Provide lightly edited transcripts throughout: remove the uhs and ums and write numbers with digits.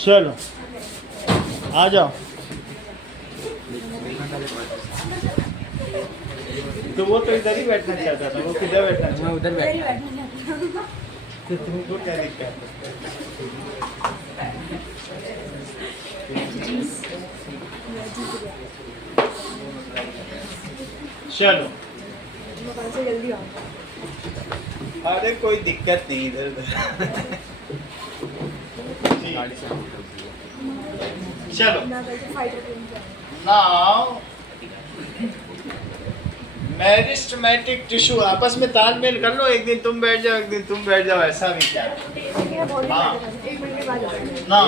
चलो आ जाओ। तो वो तो इधर ही बैठना चाहता था, वो किधर बैठना मैं चाहता उधर बैठ तो तुमको क्या दिक्कत चलो जल्दी आओ। अरे कोई दिक्कत नहीं इधर उधर। चलो नाउ मेरिस्टेमेटिक टिश्यू आपस में तालमेल कर लो, एक दिन तुम बैठ जाओ एक दिन तुम बैठ जाओ, ऐसा भी क्या हाँ ना।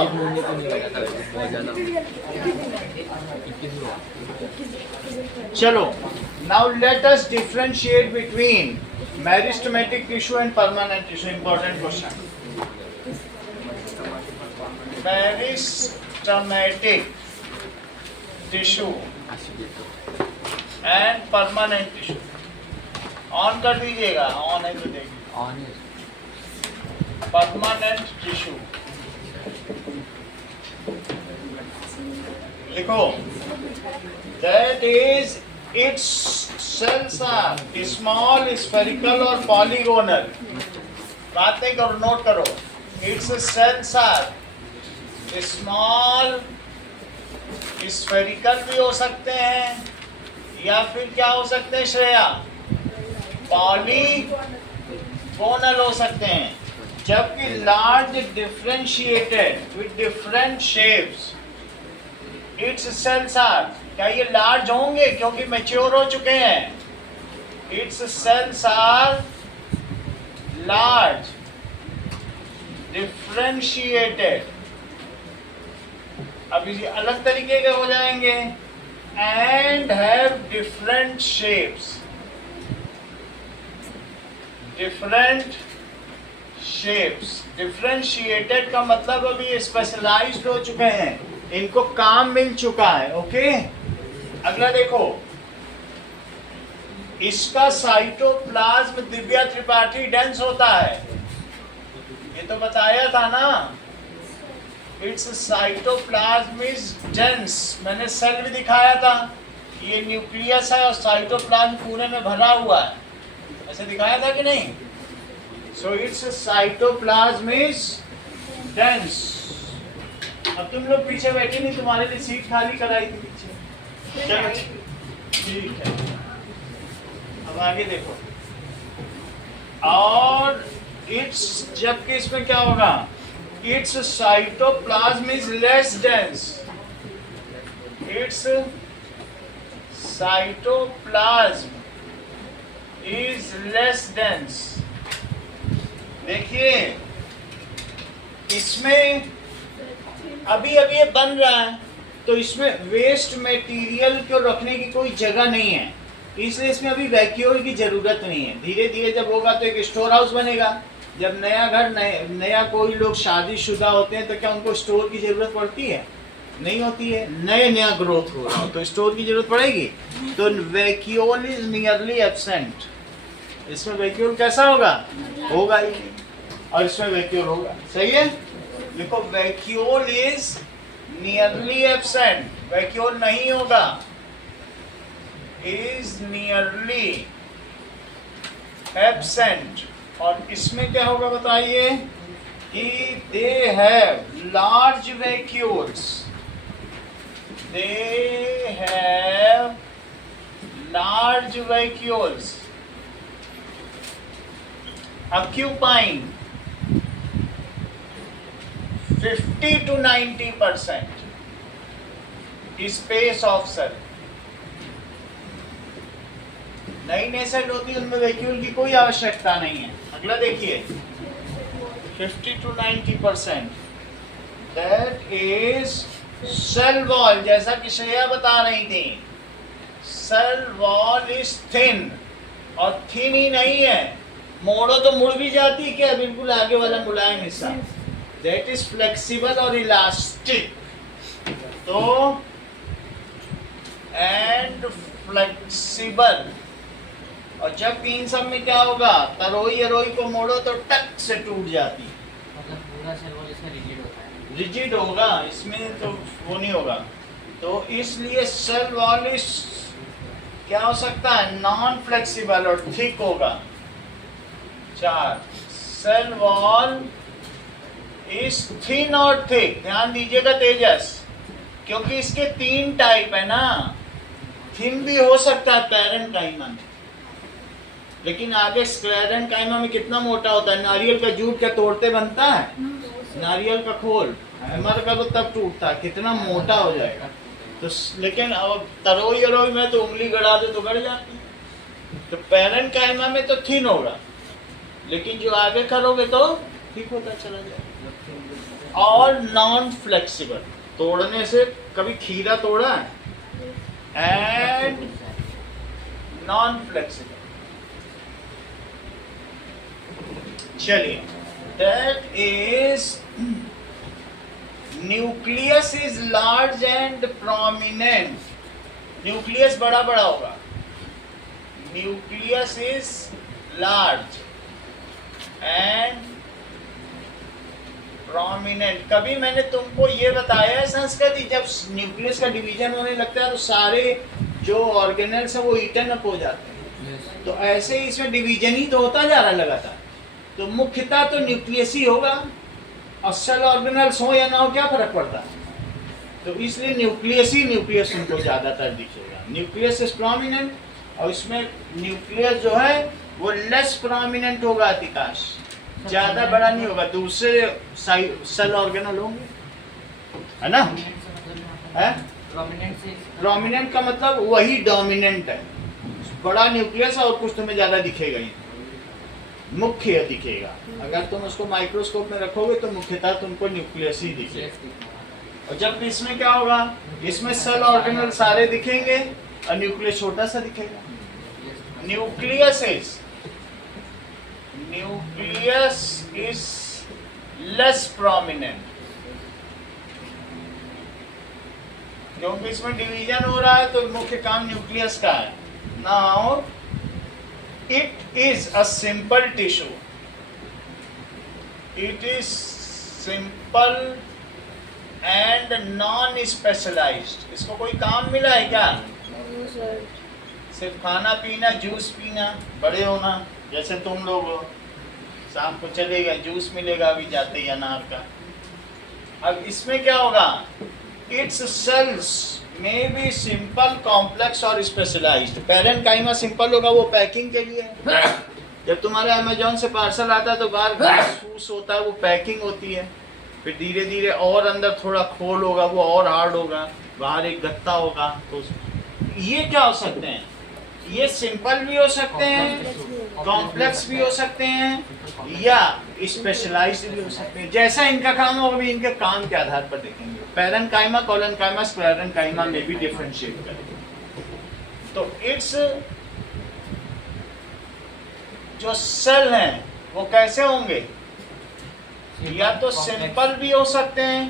चलो now let us differentiate between meristematic tissue and permanent tissue. Important question. Meristematic tissue and permanent tissue on कर दीजिएगा, ऑन है तो देखिए। परमानेंट टिश्यू लिखो, that is its cells are small spherical और पॉलीगोनल। बात नहीं करो, नोट करो। Its cells are small spherical भी हो सकते हैं या फिर क्या हो सकते हैं श्रेया, पॉलीगोनल हो सकते हैं। जबकि large differentiated with different shapes its cells are, क्या ये लार्ज होंगे क्योंकि मैच्योर हो चुके हैं? Its cells are large differentiated. अब ये अलग तरीके के हो जाएंगे and have different shapes. Different shapes. Differentiated का मतलब अभी स्पेशलाइज्ड हो चुके हैं, इनको काम मिल चुका है। ओके अगला देखो, इसका साइटोप्लाज्म दिव्या त्रिपाठी डेंस होता है, ये तो बताया था ना। इट्स साइटोप्लाज्म इज डेंस, मैंने सेल भी दिखाया था। ये न्यूक्लियस है और साइटोप्लाज्म पूरे में भरा हुआ है, ऐसे दिखाया था कि नहीं? So it's cytoplasm is dense. अब तुम लोग पीछे बैठे नहीं, तुम्हारे लिए सीट खाली कराई थी पीछे। चलो ठीक है, अब आगे देखो। और इट्स, जबकि इसमें क्या होगा, its cytoplasm is less dense. Its cytoplasm is less dense. देखिए इसमें अभी अभी ये बन रहा है, तो इसमें वेस्ट मटेरियल को रखने की कोई जगह नहीं है, इसलिए इसमें अभी वैक्यूल की जरूरत नहीं है। धीरे धीरे जब होगा तो एक स्टोर हाउस बनेगा। जब नया घर नया कोई लोग शादीशुदा होते हैं तो क्या उनको स्टोर की जरूरत पड़ती है? नहीं होती है। नया ग्रोथ हो रहा हो तो स्टोर की जरूरत पड़ेगी। तो वैक्यूल इज नियरली एब्सेंट। इसमें वैक्यूल कैसा होगा? होगा ही नहीं, और इसमें वैक्यूल होगा। सही है, देखो vacuole is nearly absent, vacuole नहीं होगा, इज नियरली एब्सेंट। और इसमें क्या होगा बताइए कि they have large vacuoles, they have large vacuoles occupying 50 to 90% space of cell. नई नई सेल होती है उनमें वैक्यूल की कोई आवश्यकता नहीं है। अगला देखिए, 50 to 90% that is cell wall. जैसा कि श्रेया बता रही थी, सेल वॉल इज थिन, और थिन ही नहीं है, मोड़ो तो मुड़ भी जाती है क्या, बिल्कुल आगे वाला मुलायम हिस्सा, दैट इज फ्लेक्सिबल और इलास्टिक। तो एंड फ्लेक्सिबल, और जब इन सब में क्या होगा, तरोई अरोई को मोड़ो तो टक से टूट जाती है। मतलब पूरा सेल वॉल इसमें रिजिड होता है। रिजिड होगा, इसमें तो वो नहीं होगा। तो इसलिए सेल वॉल इस क्या हो सकता है, नॉन फ्लेक्सिबल और थिक होगा। 4 सेल वॉल इज थिन और थिक। ध्यान दीजिएगा तेजस, क्योंकि इसके 3 टाइप है ना। थिन भी हो सकता है पैरेन्काइमा में, लेकिन आगे स्क्लेरेन्काइमा में कितना मोटा होता है। नारियल का जूट क्या तोड़ते बनता है? नारियल का खोल हैमर का तो तब टूटता है, कितना मोटा हो जाएगा। तो लेकिन अब तरोई अरोई में तो उंगली गड़ा दे तो गड़ जाती है। तो पैरेन्काइमा में तो थिन होगा, लेकिन जो आगे करोगे तो ठीक होता चला जाएगा। और नॉन फ्लेक्सिबल, तोड़ने से कभी खीरा तोड़ा है, एंड नॉन फ्लेक्सिबल। चलिए, that is nucleus is large and prominent. Nucleus बड़ा बड़ा होगा। Nucleus is large and prominent. कभी मैंने तुमको ये बताया है संस्कृति, जब न्यूक्लियस का डिवीजन होने लगता है तो सारे जो ऑर्गेनल्स है वो ईटन अप हो जाते हैं। तो ऐसे ही इसमें डिवीजन ही तो होता जा रहा लगातार। तो मुख्यतः तो न्यूक्लियस ही होगा, और सेल ऑर्गेनल्स हो या ना हो क्या फर्क पड़ता है। तो इसलिए न्यूक्लियस उनको ज्यादातर दिखेगा। न्यूक्लियस इज प्रोमिनेंट, और इसमें न्यूक्लियस जो है वो लेस प्रोमिनेंट होगा, अधिकांश ज्यादा बड़ा नहीं होगा। दूसरे सेल ऑर्गेनल होंगे, है ना। है प्रोमिनेंट का मतलब वही डोमिनेंट है। बड़ा न्यूक्लियस और कुछ तुम्हें ज्यादा दिखेगा ही, मुख्य दिखेगा। अगर तुम उसको माइक्रोस्कोप में रखोगे तो मुख्यतः तुमको न्यूक्लियस ही दिखेगा। और जब इसमें क्या होगा, इसमें सेल ऑर्गेनल सारे दिखेंगे और न्यूक्लियस छोटा सा दिखेगा। न्यूक्लियस इज लेस प्रोमिनेंट, क्योंकि इसमें डिवीजन हो रहा है तो मुख्य काम न्यूक्लियस का है। Now it is a simple tissue. It is simple and non-specialized. इसको कोई काम मिला है क्या? No, sir. सिर्फ खाना पीना, जूस पीना, बड़े होना, जैसे तुम लोग हो। शाम को चलेगा जूस मिलेगा अभी जाते ही अनार का। अब इसमें क्या होगा, its cells may be simple, complex और स्पेशलाइज्ड। पैरेन्काइमा सिंपल होगा, वो पैकिंग के लिए। जब तुम्हारे अमेजोन से पार्सल आता है तो बाहर घास फूस होता है, वो पैकिंग होती है। फिर धीरे धीरे और अंदर थोड़ा खोल होगा, वो और हार्ड होगा, बाहर एक गत्ता होगा। तो ये क्या हो सकते हैं, ये सिंपल भी हो सकते हैं, कॉम्प्लेक्स भी हो सकते हैं, या स्पेशलाइज्ड भी हो सकते हैं। जैसा इनका काम होगा भी इनके काम के आधार पर देखेंगे। पैरेन्काइमा, कोलेन्काइमा, स्क्लेरेन्काइमा में भी डिफरेंशिएट करेंगे। तो इट्स जो सेल हैं वो कैसे होंगे, या तो सिंपल भी हो सकते हैं,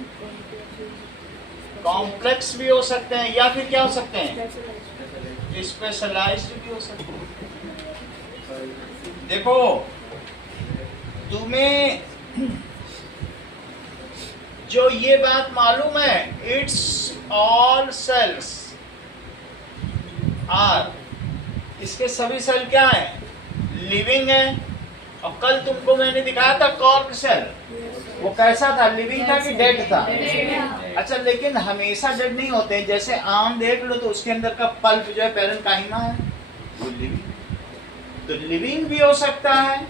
कॉम्प्लेक्स भी हो सकते हैं, या फिर क्या हो सकते हैं, स्पेशलाइज्ड भी हो सकते हैं। देखो, तुम्हें जो ये बात मालूम है, इट्स ऑल सेल्स आर, इसके सभी सेल क्या हैं, लिविंग है। और कल तुमको मैंने दिखाया था कॉर्क सेल, वो कैसा था, लिविंग था कि डेड था? अच्छा, लेकिन हमेशा डेड नहीं होते हैं। जैसे आम देख लो तो उसके अंदर का पल्प जो है पैरेन्काइमा है, वो लिविंग। तो लिविंग भी हो सकता है।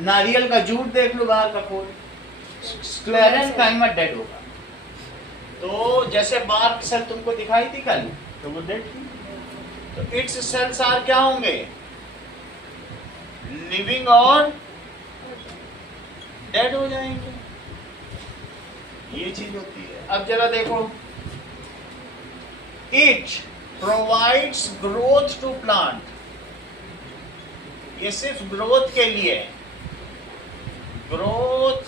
नारियल का जूट देख लो, बाहर का खोल, स्क्लेरेन्काइमा डेड होगा। तो जैसे बार्क सेल तुमको दिखाई थी कल, तो वो डेड थी। तो इट्स सेल्स आर क्या होंगे, लिविंग और डेड हो जाएंगे। ये चीज होती है। अब जरा देखो, it provides growth to plant, ये सिर्फ ग्रोथ के लिए, ग्रोथ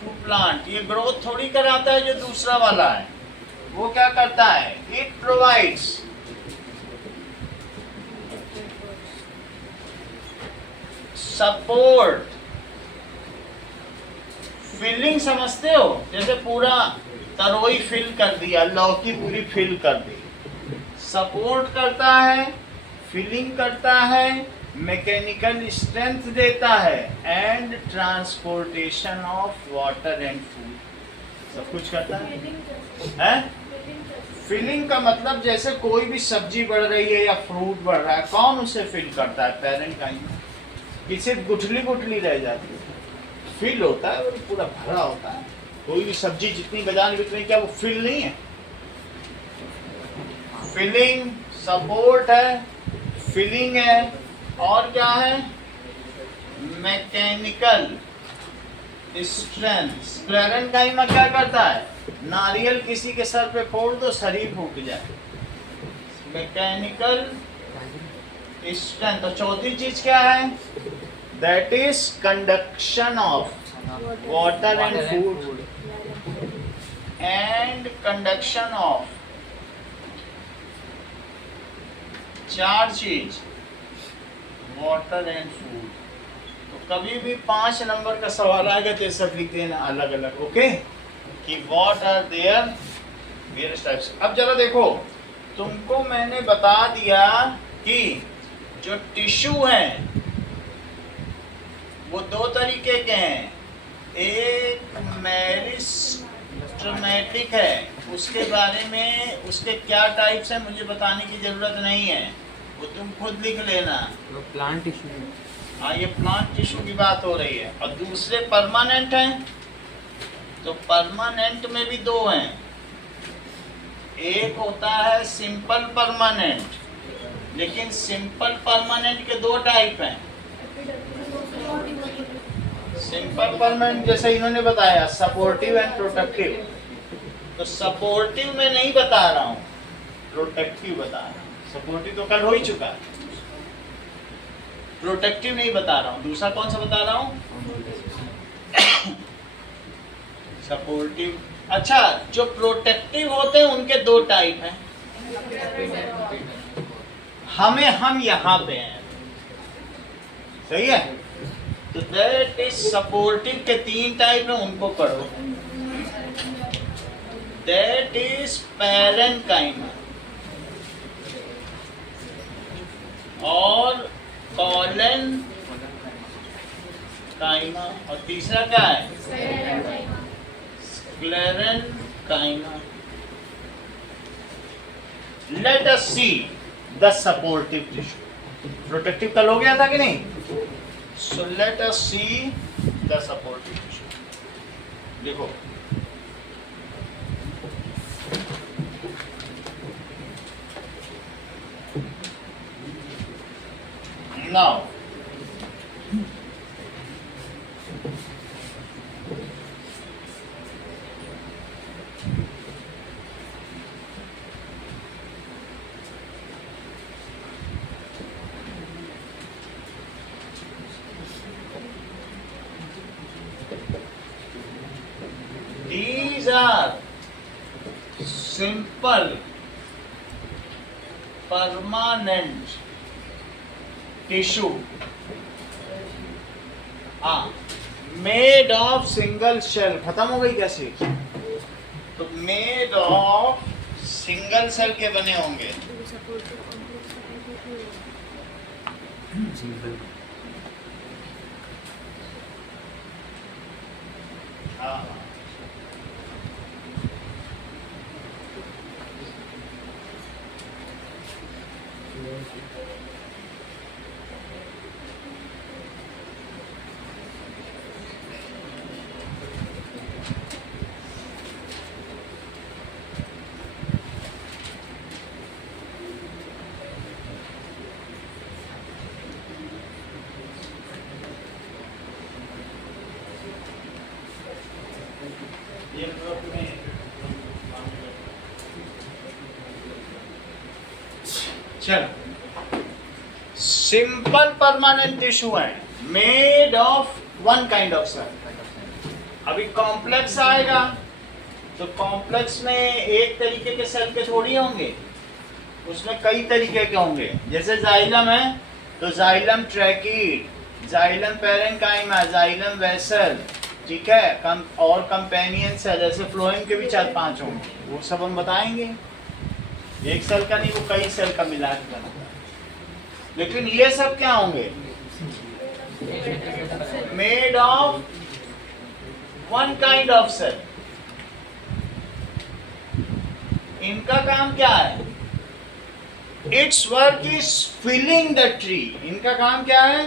टू प्लांट। ये ग्रोथ थोड़ी कराता है जो दूसरा वाला है, वो क्या करता है, इट प्रोवाइड्स सपोर्ट फिलिंग समझते हो? जैसे पूरा तरोई फिल कर दिया, लौकी पूरी फिल कर दी। सपोर्ट करता है, फिलिंग करता है, मैकेनिकल स्ट्रेंथ देता है, and transportation of water and food, सब कुछ करता है। फिलिंग का मतलब जैसे कोई भी सब्जी बढ़ रही है या फ्रूट बढ़ रहा है, कौन उसे फिल करता है? पैरेंकाइमा। कि सिर्फ गुठली गुठली रह जाती है, फिल होता है, वो पूरा भरा होता है। कोई भी सब्जी जितनी बाजार बिक रही, क्या वो फिल नहीं है? फिलिंग, सपोर्ट है, फिलिंग है, और क्या है? Mechanical strength. पैरेंकाइमा क्या करता है? नारियल किसी के सर पे फोड़ दो, शरीर फूट जाए। Mechanical strength. और चौथी चीज क्या है? That is conduction of water and food, and conduction of, चार चीज, वाटर एंड फूड। तो कभी भी 5 नंबर का सवाल आएगा तो सब लिख देना अलग अलग, ओके? कि what are their various types. अब जरा देखो, तुमको मैंने बता दिया कि जो टिश्यू हैं वो 2 तरीके के हैं। एक मेरिस्टेमेटिक है, उसके बारे में, उसके क्या टाइप्स हैं मुझे बताने की जरूरत नहीं है, वो तुम खुद लिख लेना। Plant tissue. हाँ, ये प्लांट टिश्यू की बात हो रही है। और दूसरे परमानेंट हैं, तो परमानेंट में भी 2 हैं। एक होता है सिंपल परमानेंट, लेकिन सिंपल परमानेंट के 2 टाइप हैं। सिंपल परमानेंट जैसे इन्होंने बताया, सपोर्टिव एंड प्रोटेक्टिव। तो सपोर्टिव में नहीं बता रहा हूँ, प्रोटेक्टिव बता रहा हूँ। सपोर्टिव तो कल हो ही चुका है, प्रोटेक्टिव नहीं बता रहा हूँ। दूसरा कौन सा बता रहा हूँ? सपोर्टिव। अच्छा, जो प्रोटेक्टिव होते हैं उनके 2 टाइप हैं। हम यहाँ पे हैं, सही है? तो दैट इज सपोर्टिव के 3 टाइप हैं, उनको पढ़ो। दैट इज पैरेंकाइमा और कॉलन काइमा, और तीसरा क्या है? Sclerenchyma. Let us see the supportive tissue. Protective कल हो गया था कि नहीं? So let us see the supportive tissue. देखो, now these are simple permanent tissue made of single cell. खत्म हो गई कैसे? तो मेड ऑफ सिंगल सेल के बने होंगे। हाँ, ये ग्रुप में चल, सिंपल परमानेंट टिश्यू है made of one kind of cell. अभी कॉम्प्लेक्स आएगा तो कॉम्प्लेक्स में एक तरीके के सेल के थोड़ी होंगे, उसमें कई तरीके के होंगे। जैसे जाइलम है तो xylem tracheid, xylem parenchyma, xylem vessel, ठीक है, कम और कंपेनियंस है, जैसे फ्लोएम के भी 4-5 होंगे, वो सब हम बताएंगे। एक सेल का नहीं, वो कई सेल का मिला के बनता है। लेकिन ये सब क्या होंगे? Made of one kind of cell. इनका काम क्या है? Its work is filling the tree. इनका काम क्या है?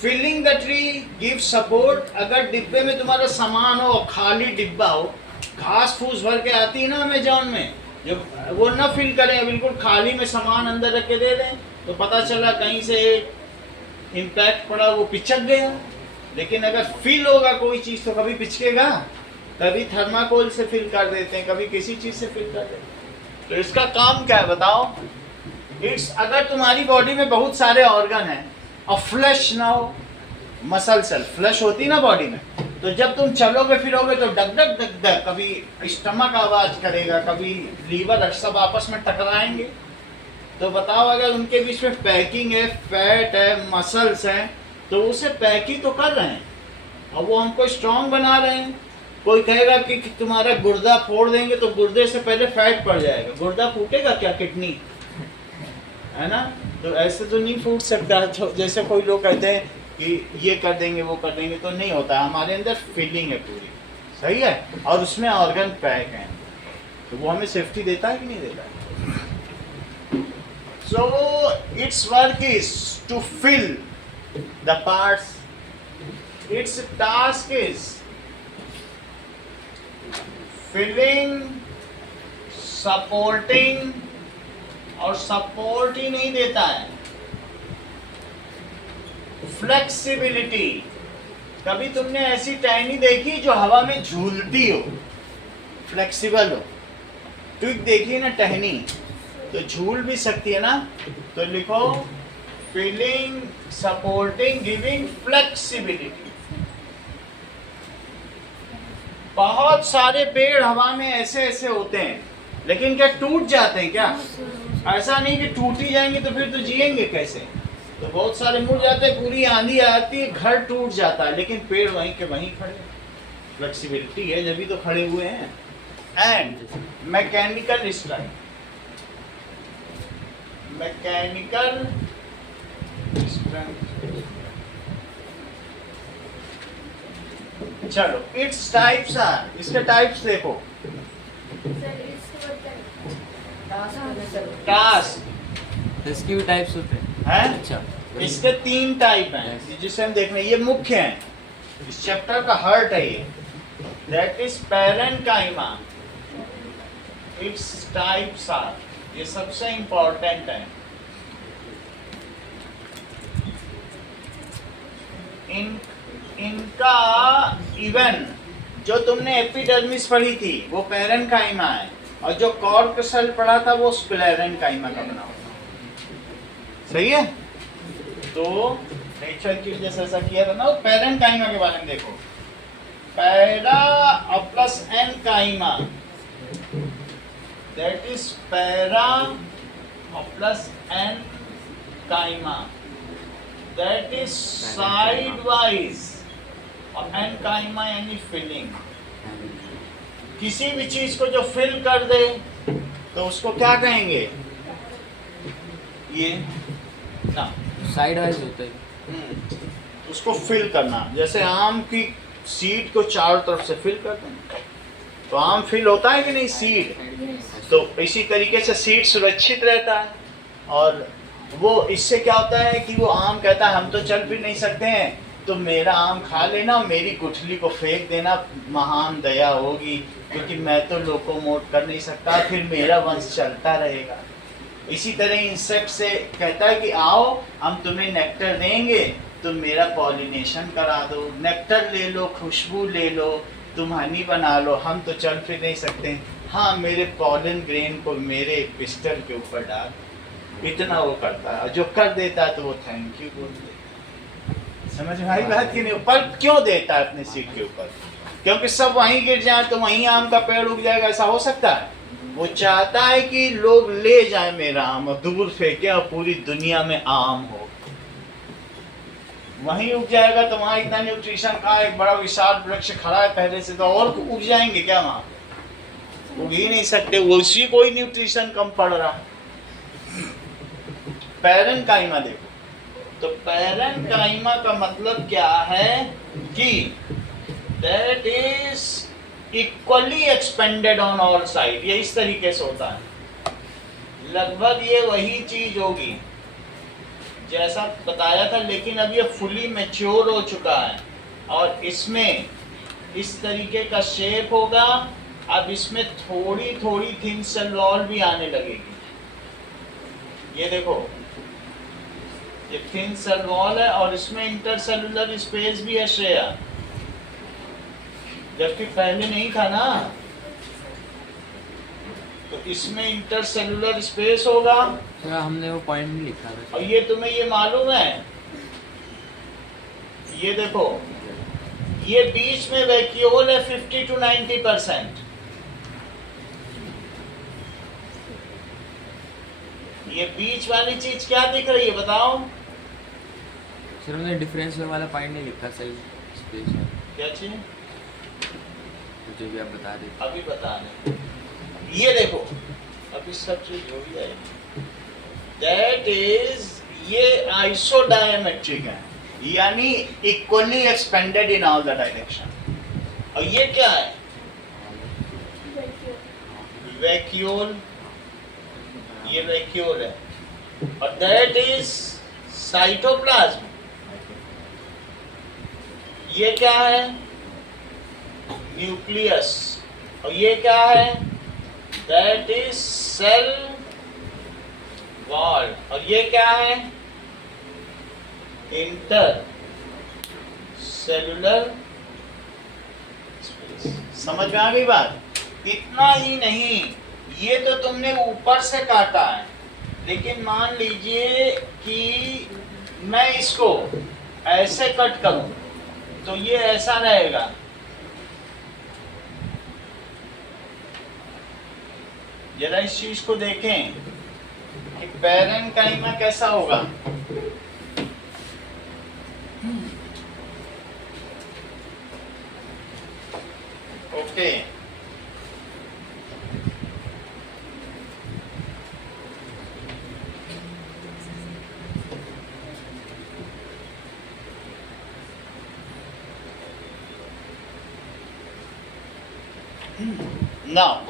Filling the tree, give support. अगर डिब्बे में तुम्हारा सामान हो, खाली डिब्बा हो, घास फूस भर के आती है ना अमेजोन में, जो वो ना फिल करें, बिल्कुल खाली में सामान अंदर रख के दे दें, तो पता चला कहीं से इम्पैक्ट पड़ा, वो पिचक गया। लेकिन अगर फिल होगा कोई चीज़ तो कभी पिचकेगा? कभी थर्माकोल से फिल कर देते हैं, कभी किसी चीज़ से फिल कर देते हैं। तो इसका काम क्या है बताओ? इट्स, अगर तुम्हारी बॉडी में बहुत सारे ऑर्गन हैं और फ्लश ना हो, मसल सेल फ्लश होती ना बॉडी में, तो जब तुम चलोगे फिरोगे तो डग डग डग डग, कभी स्टमक आवाज करेगा, कभी लीवर, सब आपस में टकराएंगे। तो बताओ, अगर उनके बीच में पैकिंग है, फैट है, मसल्स हैं, तो उसे पैक ही तो कर रहे हैं और वो हमको स्ट्रांग बना रहे हैं। कोई कहेगा कि तुम्हारा गुर्दा फोड़ देंगे तो गुर्दे से पहले फैट पड़ जाएगा, गुर्दा फूटेगा क्या? किडनी है ना, तो ऐसे तो नहीं फूट सकता। जैसे कोई लोग कहते हैं कि ये कर देंगे वो कर देंगे, तो नहीं होता। हमारे अंदर फीलिंग है पूरी, सही है, और उसमें ऑर्गन पैक हैं, तो वो हमें सेफ्टी देता है कि नहीं देता है? So its work is to fill the parts, its task is filling, supporting, और सपोर्ट ही नहीं देता है, फ्लेक्सिबिलिटी। कभी तुमने ऐसी टहनी देखी जो हवा में झूलती हो, फ्लेक्सिबल हो? ट्विग देखी ना टहनी, तो झूल भी सकती है ना। तो लिखो फीलिंग, सपोर्टिंग, गिविंग फ्लेक्सिबिलिटी। बहुत सारे पेड़ हवा में ऐसे ऐसे होते हैं, लेकिन क्या टूट जाते हैं क्या? ऐसा नहीं कि टूट ही जाएंगे तो फिर तो जिएंगे कैसे? तो बहुत सारे मुड़ जाते हैं, पूरी आंधी आती है, घर टूट जाता है, लेकिन पेड़ वहीं के वहीं खड़े। फ्लेक्सिबिलिटी है, जब भी तो खड़े हुए हैं। And mechanical strike, mechanical strength. चलो, इट्स टाइप्स आर, इसके टाइप्स देखो। टास्क, इसकी भी टाइप्स होते हैं। हैं? अच्छा, इसके 3 टाइप हैं जिसे हम देख रहे हैं, ये मुख्य हैं, इस चैप्टर का हार्ट है ये। That is parenchyma, its types are, ये सबसे इंपॉर्टेंट है। इनका इवन जो तुमने एपिडर्मिस पढ़ी थी वो पैरेन्काइमा है, और जो कॉर्क सेल पढ़ा था वो स्क्लेरेन्काइमा का बना हुआ। सही है? तो नेचर की वजह से ऐसा किया था ना। पैरेन्काइमा के बारे में देखो, पैरा और plus en chyma, that is para और plus en chyma, that is side wise, और एन काइमा यानी फिलिंग। किसी भी चीज को जो फिल कर दे तो उसको क्या कहेंगे? ये ना साइड वाइज होता है। उसको फिल करना। जैसे आम की सीड को चारों तरफ से फिल कर दें तो आम फिल होता है कि नहीं? सीड। तो इसी तरीके से सीड सुरक्षित रहता है, और वो इससे क्या होता है कि वो आम कहता है हम तो चल फिर नहीं सकते हैं, तो मेरा आम खा लेना, मेरी गुठली को फेंक देना, महान दया होगी, क्योंकि मैं तो लोकोमोट कर नहीं सकता, फिर मेरा वंश चलता रहेगा। इसी तरह इंसेक्ट से कहता है कि आओ हम तुम्हें नेक्टर देंगे, तुम मेरा पॉलिनेशन करा दो, नेक्टर ले लो, खुशबू ले लो, तुम हनी बना लो, हम तो चल फिर नहीं सकते, हाँ मेरे पॉलन ग्रेन को मेरे पिस्टल के ऊपर डाल। इतना वो करता है, जो कर देता है तो वो थैंक यू बोल देता है। समझ में आई बात की नहीं? पर क्यों देता है अपने सीट के ऊपर? क्योंकि सब वहीं गिर जाए तो वहीं आम का पेड़ उग जाएगा, ऐसा हो सकता है? वो चाहता है कि लोग ले जाए मेरा आम और दूर फेंके और पूरी दुनिया में आम हो। वहीं उग जाएगा, तो वहाँ इतना न्यूट्रिशन का एक बड़ा विशाल वृक्ष खड़ा है पहले से, तो और उग जाएंगे क्या? वहाँ उग ही नहीं सकते, उसी कोई न्यूट्रिशन कम पड़ रहा है। पैरेन्काइमा देखो, तो पैरेन्काइमा का मतलब क्या है कि that is equally expanded on all side. ये इस तरीके से होता है, लगभग ये वही चीज होगी जैसा बताया था, लेकिन अब ये फुली मैच्योर हो चुका है और इसमें इस तरीके का शेप होगा। अब इसमें थोड़ी थोड़ी थिन सेल वॉल भी आने लगेगी। ये देखो, ये थिन सेल वॉल है और इसमें इंटरसेलुलर स्पेस भी है श्रेया, जबकि पहले नहीं था ना। तो इसमें इंटरसेलुलर स्पेस होगा। सर हमने वो पॉइंट नहीं लिखा था। और ये तुम्हें ये मालूम है, ये देखो, ये बीच में वैक्यूल है 50 to 90%। ये बीच वाली चीज क्या दिख रही है बताओ? सर हमने डिफरेंस वाला पॉइंट नहीं लिखा सही स्पेस में। क्या चीज? मुझे भी आप बता दें। अभी बता दें। ये देखो, अभी सब चीज हो ही जाएगी। दैट इज, ये आइसोडायमेट्रिक है, यानी equally expanded in all the direction. और ये क्या है? वैक्यूल। ये वैक्यूल है और दैट इज साइटोप्लाज्म। ये क्या है? न्यूक्लियस। और ये क्या है? That is cell wall. और ये क्या है? Intercellular space. समझ में आ गई बात? इतना ही नहीं, ये तो तुमने ऊपर से काटा है, लेकिन मान लीजिए कि मैं इसको ऐसे कट करूं तो ये ऐसा रहेगा। जरा इस चीज को देखें कि पैरेन्काइमा कैसा होगा। ओके, now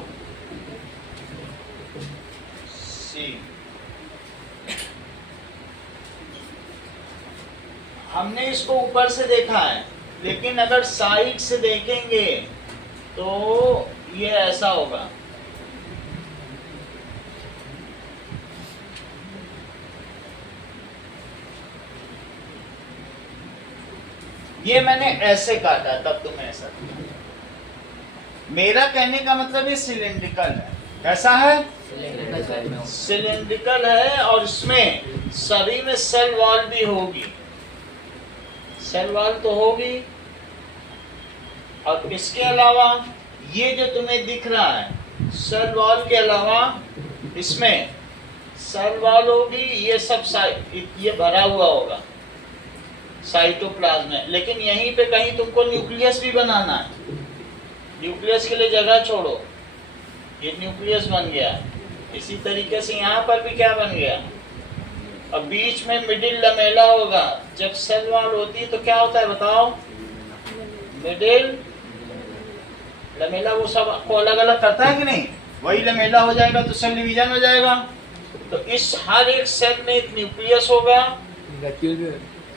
see, हमने इसको ऊपर से देखा है, लेकिन अगर साइड से देखेंगे तो ये ऐसा होगा। ये मैंने ऐसे काटा, तब तुम्हें ऐसा दिखा। मेरा कहने का मतलब ये सिलिंड्रिकल है। कैसा है? सिलिंड्रिकल है और इसमें सभी में सेल वॉल भी होगी। सेल वॉल तो होगी, और इसके अलावा ये जो तुम्हें दिख रहा है, सेल वॉल के अलावा इसमें सेल वॉल होगी। ये सब ये भरा हुआ होगा साइटोप्लाज्म में, लेकिन यहीं पे कहीं तुमको न्यूक्लियस भी बनाना है। न्यूक्लियस के लिए जगह छोड़ो, ये न्यूक्लियस बन गया। इसी तरीके से यहाँ पर भी क्या बन गया? और बीच में मिडिल लमेला होगा। जब सेल वॉल होती है तो क्या होता है बताओ? मिडिल लमेला वो सब को अलग अलग करता है कि नहीं? वही लमेला हो जाएगा तो सेल डिवीजन हो जाएगा। तो इस हर एक सेल में एक न्यूक्लियस होगा।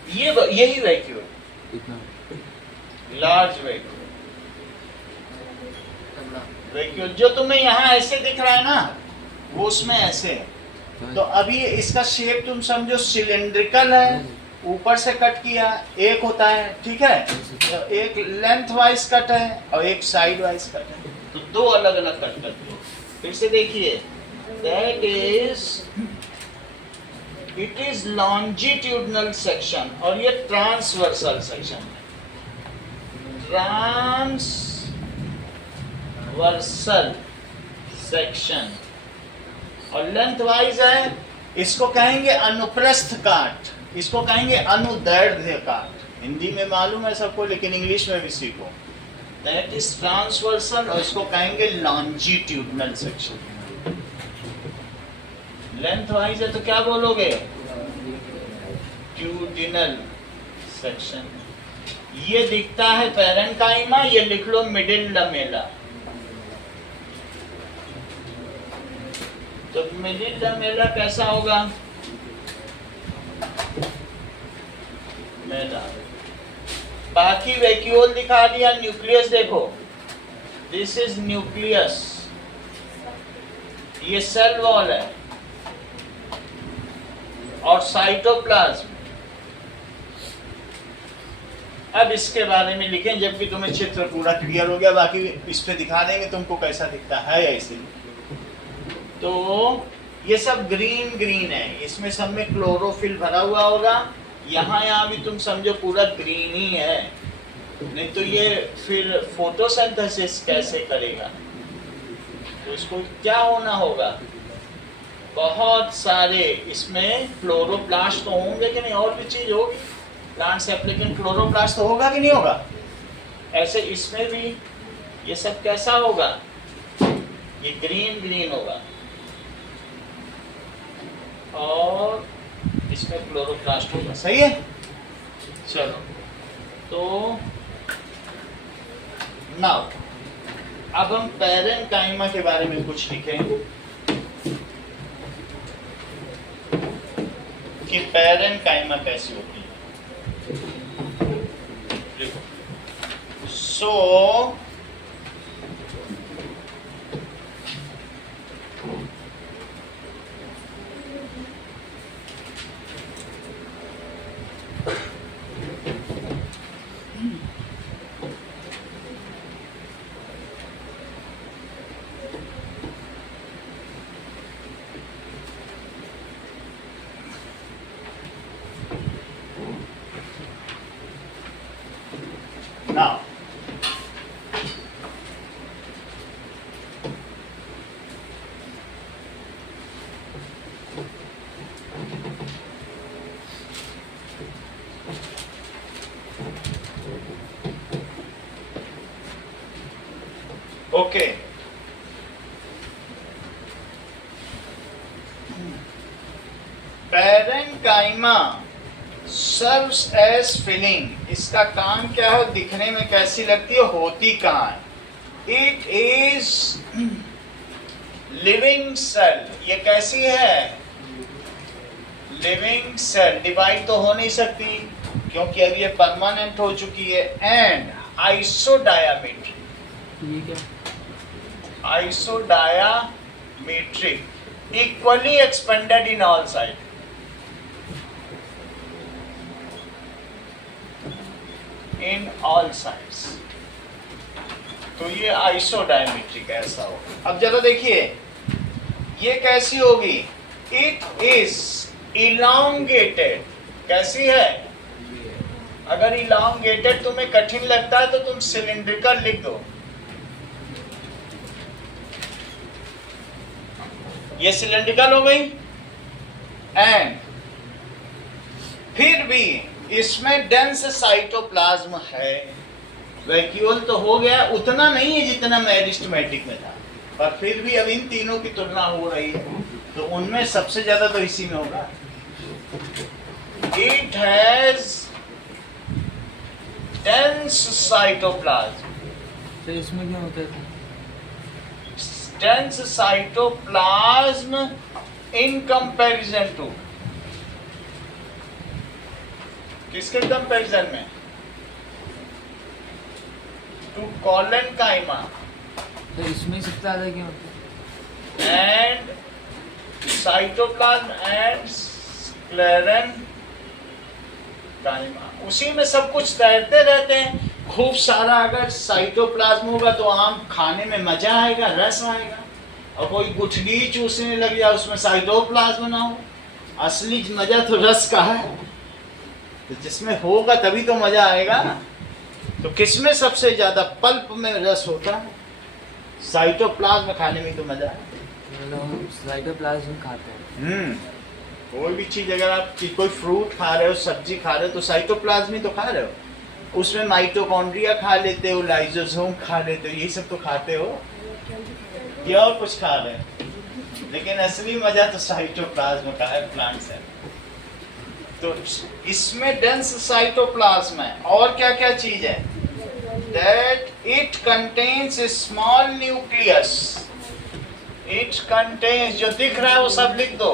ये यही वैक्यूल, लार्ज वैक्यूल। वैक्यूल जो तुम्हें यहाँ ऐसे दिख रहा है ना, वो उसमें ऐसे है। तो अभी इसका शेप तुम समझो सिलिंड्रिकल है, ऊपर से कट किया, एक होता है, ठीक है? तो एक लेंथ वाइज कट है और एक साइड वाइज कट है, तो दो अलग अलग कट करते हैं। फिर से देखिए, that is, it is longitudinal section और ये ट्रांसवर्सल सेक्शन है। ट्रांसवर्सल सेक्शन और लेंथ वाइज है, इसको कहेंगे अनुप्रस्थ काट। इसको कहेंगे अनुदैर्ध्य काट। हिंदी में मालूम है सबको, लेकिन इंग्लिश में भी सीखो। दैट इज ट्रांसवर्सल, और इसको कहेंगे लॉन्जिट्यूडनल सेक्शन। लेंथ वाइज है तो क्या बोलोगे? ट्यूडिनल सेक्शन। ये दिखता है पैरेन्काइमा, ये लिख लो मिडिल लमेला। तो मिडिल लमेला कैसा होगा? मेला। बाकी वैक्यूल दिखा दिया। न्यूक्लियस देखो, दिस इज न्यूक्लियस, ये सेल वॉल है, और साइटोप्लाज्म। अब इसके बारे में लिखें जबकि तुम्हें चित्र पूरा क्लियर हो गया, बाकी इस पे दिखा देंगे तुमको कैसा दिखता है ऐसे। तो ये सब ग्रीन ग्रीन है, इसमें सब में क्लोरोफिल भरा हुआ होगा। यहाँ भी तुम समझो पूरा ग्रीन ही है, नहीं तो ये फिर फोटोसिंथेसिस कैसे करेगा? तो इसको क्या होना होगा? बहुत सारे इसमें क्लोरोप्लास्ट तो होंगे कि नहीं, और भी चीज होगी प्लांट से, लेकिन क्लोरोप्लास्ट तो होगा कि नहीं होगा? ऐसे इसमें भी ये सब कैसा होगा? ये ग्रीन ग्रीन होगा, और इसमें क्लोरोप्लास्ट होगा। सही है? चलो, तो नाउ अब हम पैरेन्काइमा के बारे में कुछ लिखें कि पैरेन्काइमा कैसी होती है। So now okay, parenchyma serves as filling. इसका काम क्या है? दिखने में कैसी लगती है, होती कहाँ है? It is living cell. ये कैसी है? Living cell. डिवाइड तो हो नहीं सकती क्योंकि अब ये परमानेंट हो चुकी है। And isodiametric. ये क्या? Isodiametric, equally expanded in all side. In all sides. तो ये आइसोडायमेट्रिक ऐसा होगा। अब जरा देखिए ये कैसी होगी? It is elongated. कैसी है? अगर इलांगेटेड तुम्हें कठिन लगता है तो तुम सिलिंड्रिकल लिख दो। ये सिलिंड्रिकल हो गई। एंड फिर भी इसमें डेंस साइटोप्लाज्म है। वैक्यूल तो हो गया, उतना नहीं है जितना मेरिस्टेमेटिक में था, पर फिर भी अब इन तीनों की तुलना हो रही है तो उनमें सबसे ज्यादा तो इसी में होगा। It has dense cytoplasm. तो इसमें क्या होता है? Dense cytoplasm in comparison to, किसके कंपैरिजन में? To collenchyma. तो इसमें सबसे ज्यादा क्या होता है? And cytoplasm and sclerenchyma. उसी में सब कुछ तैरते रहते हैं। खूब सारा अगर साइटोप्लाज्म होगा तो आम खाने में मजा आएगा, रस आएगा। और कोई गुठली चूसने लग जाए उसमें साइटोप्लाज्म ना हो, असली मजा तो रस का है। तो जिसमें होगा तभी तो मजा आएगा ना। तो किसमें सबसे ज्यादा पल्प में रस होता है? साइटोप्लाज्म खाने में तो मजा है। साइटोप्लाज्म खाते हैं। कोई भी चीज अगर आप कोई फ्रूट खा रहे हो, सब्जी खा रहे हो, तो साइटोप्लाज्म ही तो खा रहे हो। उसमें माइटोकॉन्ड्रिया खा लेते हो, लाइसोसोम खा लेते हो, यही सब तो खाते हो, या और कुछ खा रहे हैं। लेकिन असली मजा तो साइटोप्लाज्म का है, प्लांट सेल। तो इसमें डेंस साइटोप्लाज्म है। और क्या क्या चीज है? That it contains small nucleus. It contains, जो दिख रहा है वो सब लिख दो।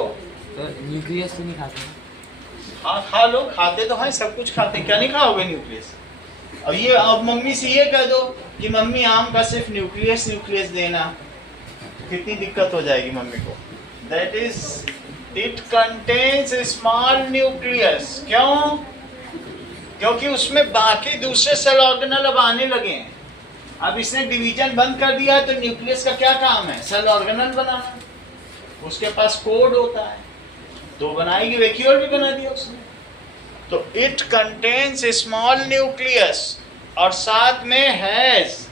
तो न्यूक्लियस तो नहीं खाते? हाँ खा लो, खाते तो हैं, सब कुछ खाते हैं, क्या नहीं खाओगे न्यूक्लियस? अब ये, अब मम्मी से ये कह दो कि मम्मी आम का सिर्फ न्यूक्लियस न्यूक्लियस देना, कितनी दिक्कत हो जाएगी मम्मी को। That is, it contains small nucleus. क्यों? क्योंकि उसमें बाकी दूसरे सेल ऑर्गेनल अब आने लगे हैं। अब इसने डिवीजन बंद कर दिया है, तो न्यूक्लियस का क्या काम है? सेल ऑर्गेनल बनाना। उसके पास कोड होता है, तो बनाएगी, वैक्यूल भी बना दिया उसने। तो इट कंटेन्स स्मॉल न्यूक्लियस, और साथ में has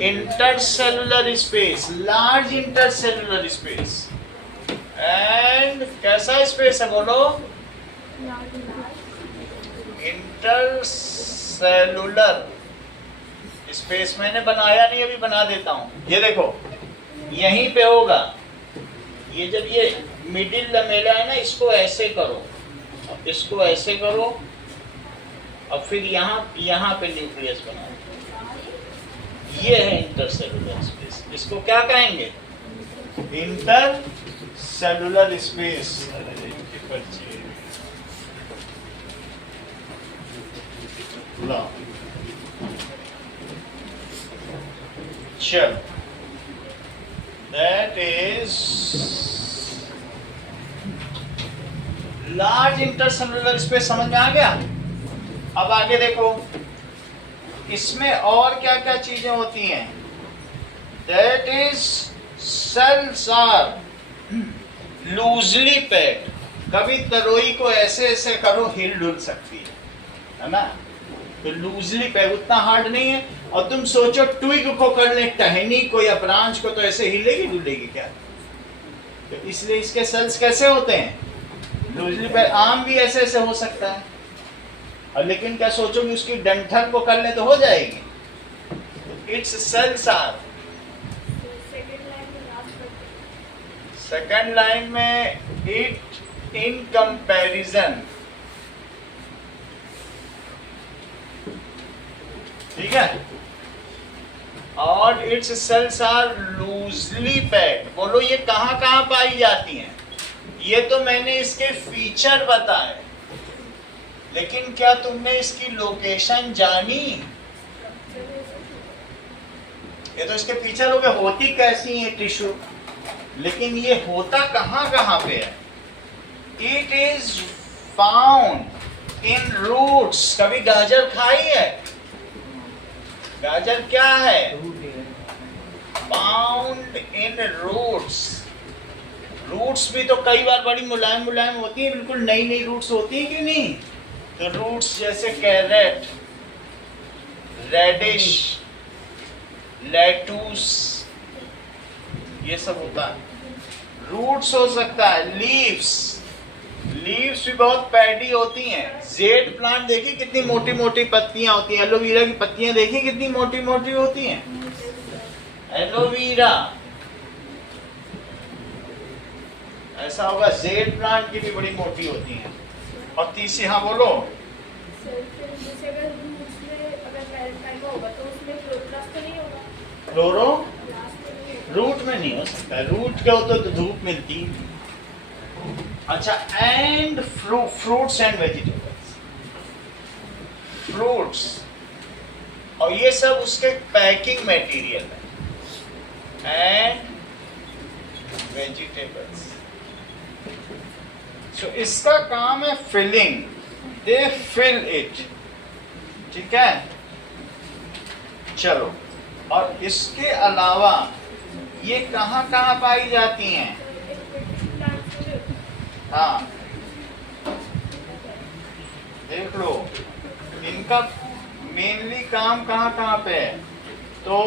intercellular space, large intercellular space. And कैसा स्पेस है बोलो? Intercellular space. मैंने बनाया नहीं, अभी बना देता हूं। ये देखो, यहीं पे होगा ये। जब ये मिडिल लमेला है ना, इसको ऐसे करो, इसको ऐसे करो, और फिर यहाँ पे न्यूक्लियस बनाओ। ये है इंटरसेलुलर स्पेस। इसको क्या कहेंगे? Intercellular space. चल, that is large intercellular space. समझ में आ गया? अब आगे देखो, इसमें और क्या क्या चीजें होती हैं? That is, cells are loosely packed. कभी तरोई को ऐसे ऐसे करो, हिल डुल सकती है ना? तो लूजली पैक्ड, उतना हार्ड नहीं है। और तुम सोचो ट्विग को कर ले, टहनी को या ब्रांच को, तो ऐसे हिलेगी डुलेगी क्या? तो इसलिए इसके सेल्स कैसे होते हैं? Loosely packed. आम भी ऐसे ऐसे हो सकता है, और लेकिन क्या सोचोगे उसकी डंठल को कर ले तो हो जाएगी? Its cells are. Second line में इट इन कंपैरिजन, ठीक है? और its cells are loosely packed. बोलो ये कहां कहां पाई जाती हैं? ये तो मैंने इसके फीचर बताए, लेकिन क्या तुमने इसकी लोकेशन जानी? ये तो इसके फीचर हो गए, होती कैसी है टिश्यू, लेकिन ये होता कहां कहां पे है? It is found in roots. कभी गाजर खाई है? गाजर क्या है? Found in roots. रूट्स भी तो कई बार बड़ी मुलायम मुलायम होती है, बिल्कुल नई नई रूट्स होती है कि नहीं? तो रूट्स जैसे कैरेट, रेडिश, लेटूस, ये सब होता है। रूट्स हो सकता है। लीव्स, लीव्स भी बहुत पैडी होती हैं। जेड प्लांट देखिए कितनी मोटी मोटी पत्तियां होती हैं। एलोवेरा की पत्तियां देखिए कितनी मोटी मोटी होती हैं। एलोवेरा ऐसा होगा। जेड प्लांट की भी बड़ी मोटी होती हैं। और तीसरी, हाँ बोलो। क्लोरो रूट में नहीं हो सकता, रूट के होते तो धूप मिलती। अच्छा, and fruits and vegetables. Fruits और ये सब उसके पैकिंग मटेरियल है। एंड वेजिटेबल्स, तो इसका काम है फिलिंग। दे फिल इट, ठीक है? चलो, और इसके अलावा ये कहाँ कहाँ पाई जाती हैं? हाँ, देख लो इनका मेनली काम कहाँ कहाँ पे है। तो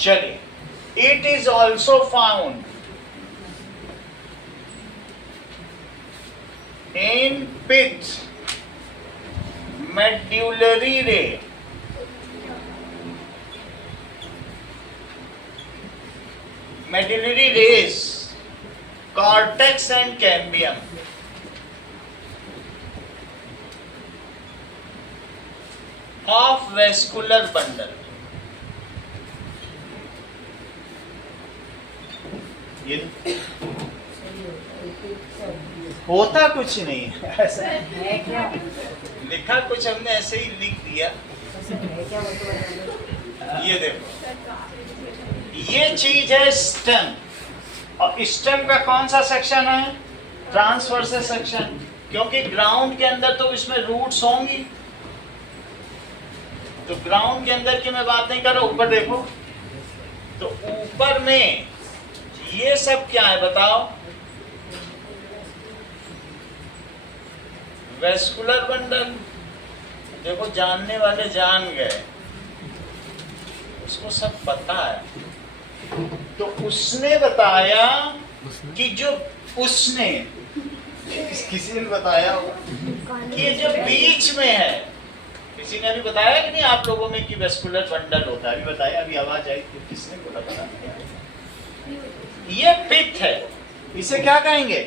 चलिए, it is also found in pith, medullary ray, medullary rays, cortex and cambium. Of vascular bundle. ये होता कुछ नहीं है, ऐसा लिखा कुछ हमने ऐसे ही लिख दिया। ये देखो, ये चीज है स्टेम, और स्टेम का कौन सा सेक्शन है? ट्रांसवर्स सेक्शन, क्योंकि ग्राउंड के अंदर तो इसमें रूट्स होंगी, तो ग्राउंड के अंदर की मैं बात नहीं कर रहा, ऊपर देखो तो ऊपर में ये सब क्या है बताओ? Vascular bundle. देखो, जानने वाले जान गए, उसको सब पता है। तो उसने बताया कि जो उसने किसी ने बताया कि ये जो बीच में है, किसी ने अभी बताया कि नहीं आप लोगों में कि वेस्कुलर बंडल होता है? अभी बताया, अभी आवाज आई तो किसने बोला पता नहीं। ये पित्त है, इसे क्या कहेंगे?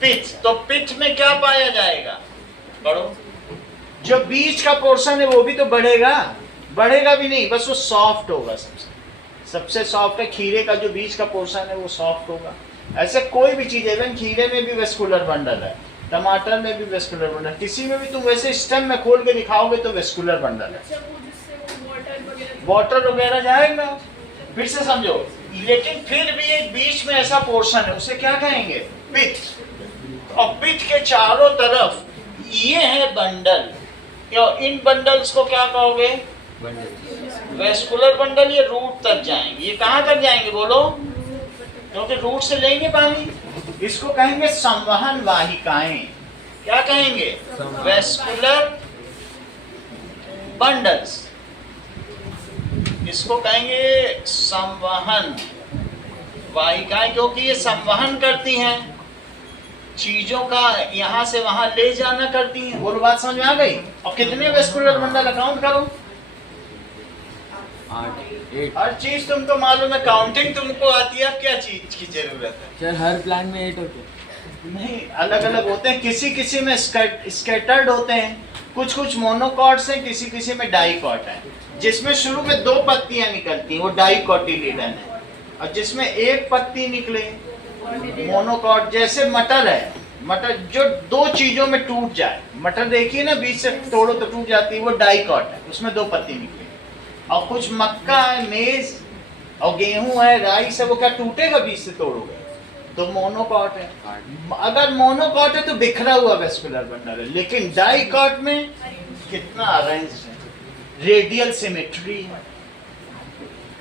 पित्त। तो पित्त में क्या पाया जाएगा? पढ़ो। जो बीच का पोर्शन है वो भी तो बढ़ेगा, बढ़ेगा भी नहीं, बस वो सॉफ्ट होगा। सबसे सॉफ्ट है खीरे का, जो बीच का पोर्शन है वो सॉफ्ट होगा। ऐसे कोई भी चीज है, इवन खीरे में भी वेस्कुलर बंडल है, टमाटर में भी वेस्कुलर बंडल, किसी में भी तुम वैसे स्टेम में खोल के दिखाओगे तो वेस्कुलर बंडल है। वाटर वगैरह जाएगा। फिर से समझो, लेकिन फिर भी एक बीच में ऐसा पोर्शन है, उसे क्या कहेंगे? पित्त। और पित्त के चारों तरफ ये है बंडल, इन बंडल्स को क्या कहोगे? Vascular bundle. ये रूट तक जाएंगे। ये कहां तक जाएंगे बोलो? क्योंकि रूट से लेंगे पानी। इसको कहेंगे संवहन वाहिकाएं। क्या कहेंगे? Vascular bundles. इसको कहेंगे संवहन वाहिकाएं, क्योंकि ये संवहन करती हैं चीजों का, यहां से वहां ले जाना करती हैं। बोलो, बात समझ में आ गई? और कितने वेस्कुलर बंडल अकाउंट करो? 8। हर चीज तुमको मालूम है, काउंटिंग तुमको आती है। अब क्या चीज की जरूरत है? सर, हर प्लान में 8 होते नहीं, अलग अलग होते हैं। किसी किसी में स्कैटर्ड होते हैं, कुछ कुछ मोनोकॉट्स हैं, किसी किसी में डाइकॉट है। जिसमें शुरू में 2 पत्तियां निकलती हैं वो डाइकोटिलीडन है, और जिसमें एक पत्ती निकले मोनोकॉट। जैसे मटर है, मटर जो 2 चीजों में टूट जाए, मटर देखिए ना, बीच से तोड़ो तो टूट जाती है, वो डाइकॉट है, उसमें 2 पत्ती निकले। और कुछ मक्का है, मेज और गेहूं है, राइस है, वो क्या टूटेगा बीच से तोड़ोगे? तो मोनोकॉट है। अगर मोनोकॉट है तो बिखरा हुआ वेस्कुलर बंडल है, लेकिन डाइकॉट में कितना अरेंज है, रेडियल सिमेट्री है।